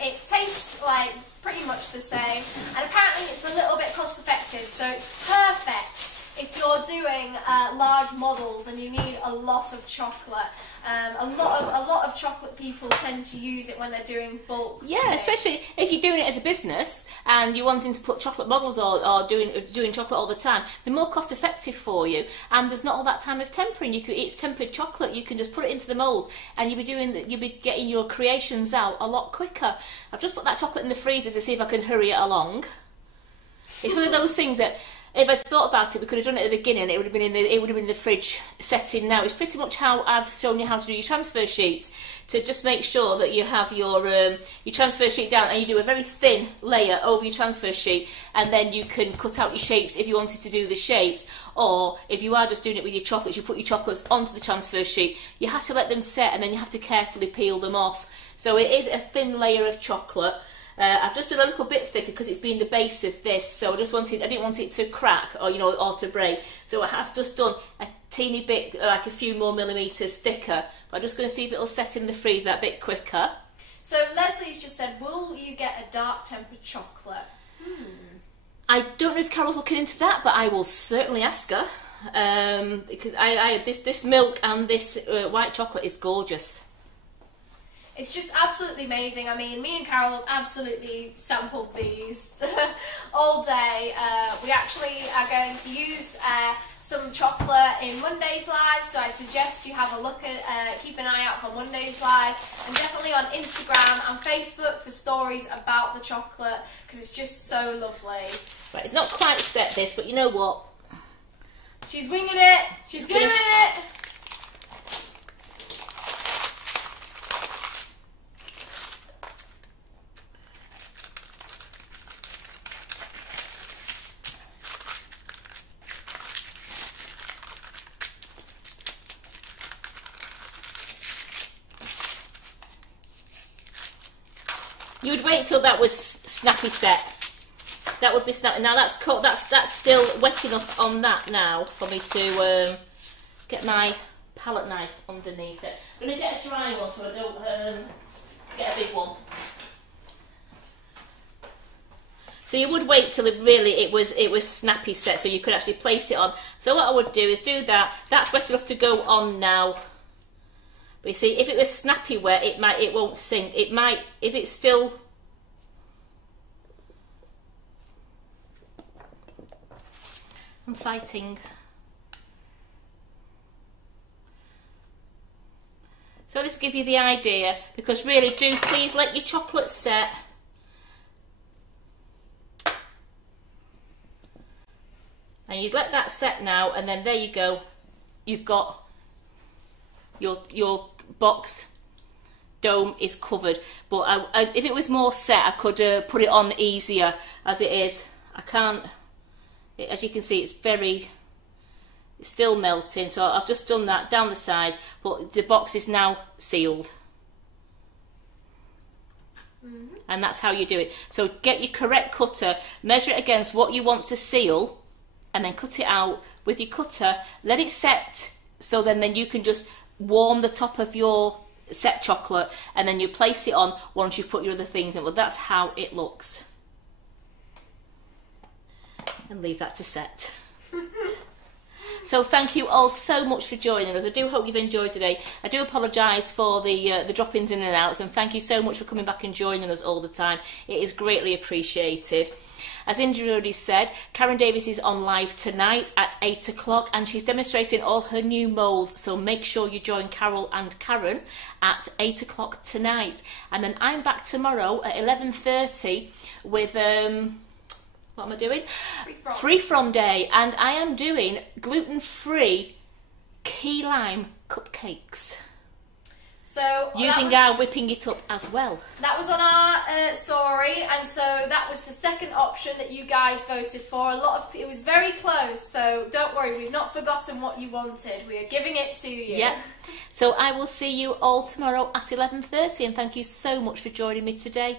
It tastes like pretty much the same, and apparently it's a little bit cost effective, so it's perfect if you're doing large models and you need a lot of chocolate. A lot of chocolate people tend to use it when they're doing bulk. Yeah, especially if you're doing it as a business and you're wanting to put chocolate models or doing chocolate all the time. They're more cost effective for you, and there's not all that time of tempering. It's tempered chocolate. You can just put it into the moulds, and you'll be getting your creations out a lot quicker. I've just put that chocolate in the freezer to see if I can hurry it along. It's one of those things that, if I'd thought about it, we could have done it at the beginning. It would have been in the fridge setting now. It's pretty much how I've shown you how to do your transfer sheets, to just make sure that you have your transfer sheet down, and you do a very thin layer over your transfer sheet, and then you can cut out your shapes if you wanted to do the shapes, or if you are just doing it with your chocolates, you put your chocolates onto the transfer sheet. You have to let them set, and then you have to carefully peel them off. So it is a thin layer of chocolate. I've just done a little bit thicker because it's been the base of this, so I didn't want it to crack or or to break. So I have just done a teeny bit, like a few more millimetres thicker. But I'm just going to see if it'll set in the freezer that bit quicker. So Leslie's just said, will you get a dark tempered chocolate? I don't know if Carol's looking into that, but I will certainly ask her, because this milk and this white chocolate is gorgeous. It's just absolutely amazing. I mean, me and Carol absolutely sampled these all day. We actually are going to use some chocolate in Monday's live, so I'd suggest you have a look at, keep an eye out for Monday's live, and definitely on Instagram and Facebook for stories about the chocolate, because it's just so lovely. Right, it's not quite set this, but you know what? She's winging it. She's doing it. You would wait till that was snappy set. That would be snappy. Now that's cut. That's still wet enough on that now for me to get my palette knife underneath it. I'm going to get a dry one so I don't get a big one. So you would wait till it was snappy set, so you could actually place it on. So what I would do is do that. That's wet enough to go on now. But you see, if it was snappy wet, it won't sink. It might, if it's still... I'm fighting. So I'll just give you the idea, because really do please let your chocolate set. And you'd let that set now, and then there you go. You've got your box dome is covered. But if it was more set, I could put it on easier. As it is, I can't. As you can see, it's still melting. So I've just done that down the sides, but the box is now sealed. And that's how you do it. So get your correct cutter, measure it against what you want to seal, and then cut it out with your cutter. Let it set, so then you can just warm the top of your set chocolate, and then you place it on once you've put your other things in. Well, that's how it looks. And leave that to set. So thank you all so much for joining us. I do hope you've enjoyed today. I do apologise for the drop-ins in and outs, and thank you so much for coming back and joining us all the time. It is greatly appreciated. As Indra already said, Karen Davis is on live tonight at 8 o'clock, and she's demonstrating all her new moulds, so make sure you join Carol and Karen at 8 o'clock tonight. And then I'm back tomorrow at 11:30 with... what am I doing? Free From Day, and I am doing gluten-free key lime cupcakes. So using our whipping it up as well. That was on our story, and so that was the second option that you guys voted for. It was very close, so don't worry, we've not forgotten what you wanted. We are giving it to you. Yeah. So I will see you all tomorrow at 11:30, and thank you so much for joining me today.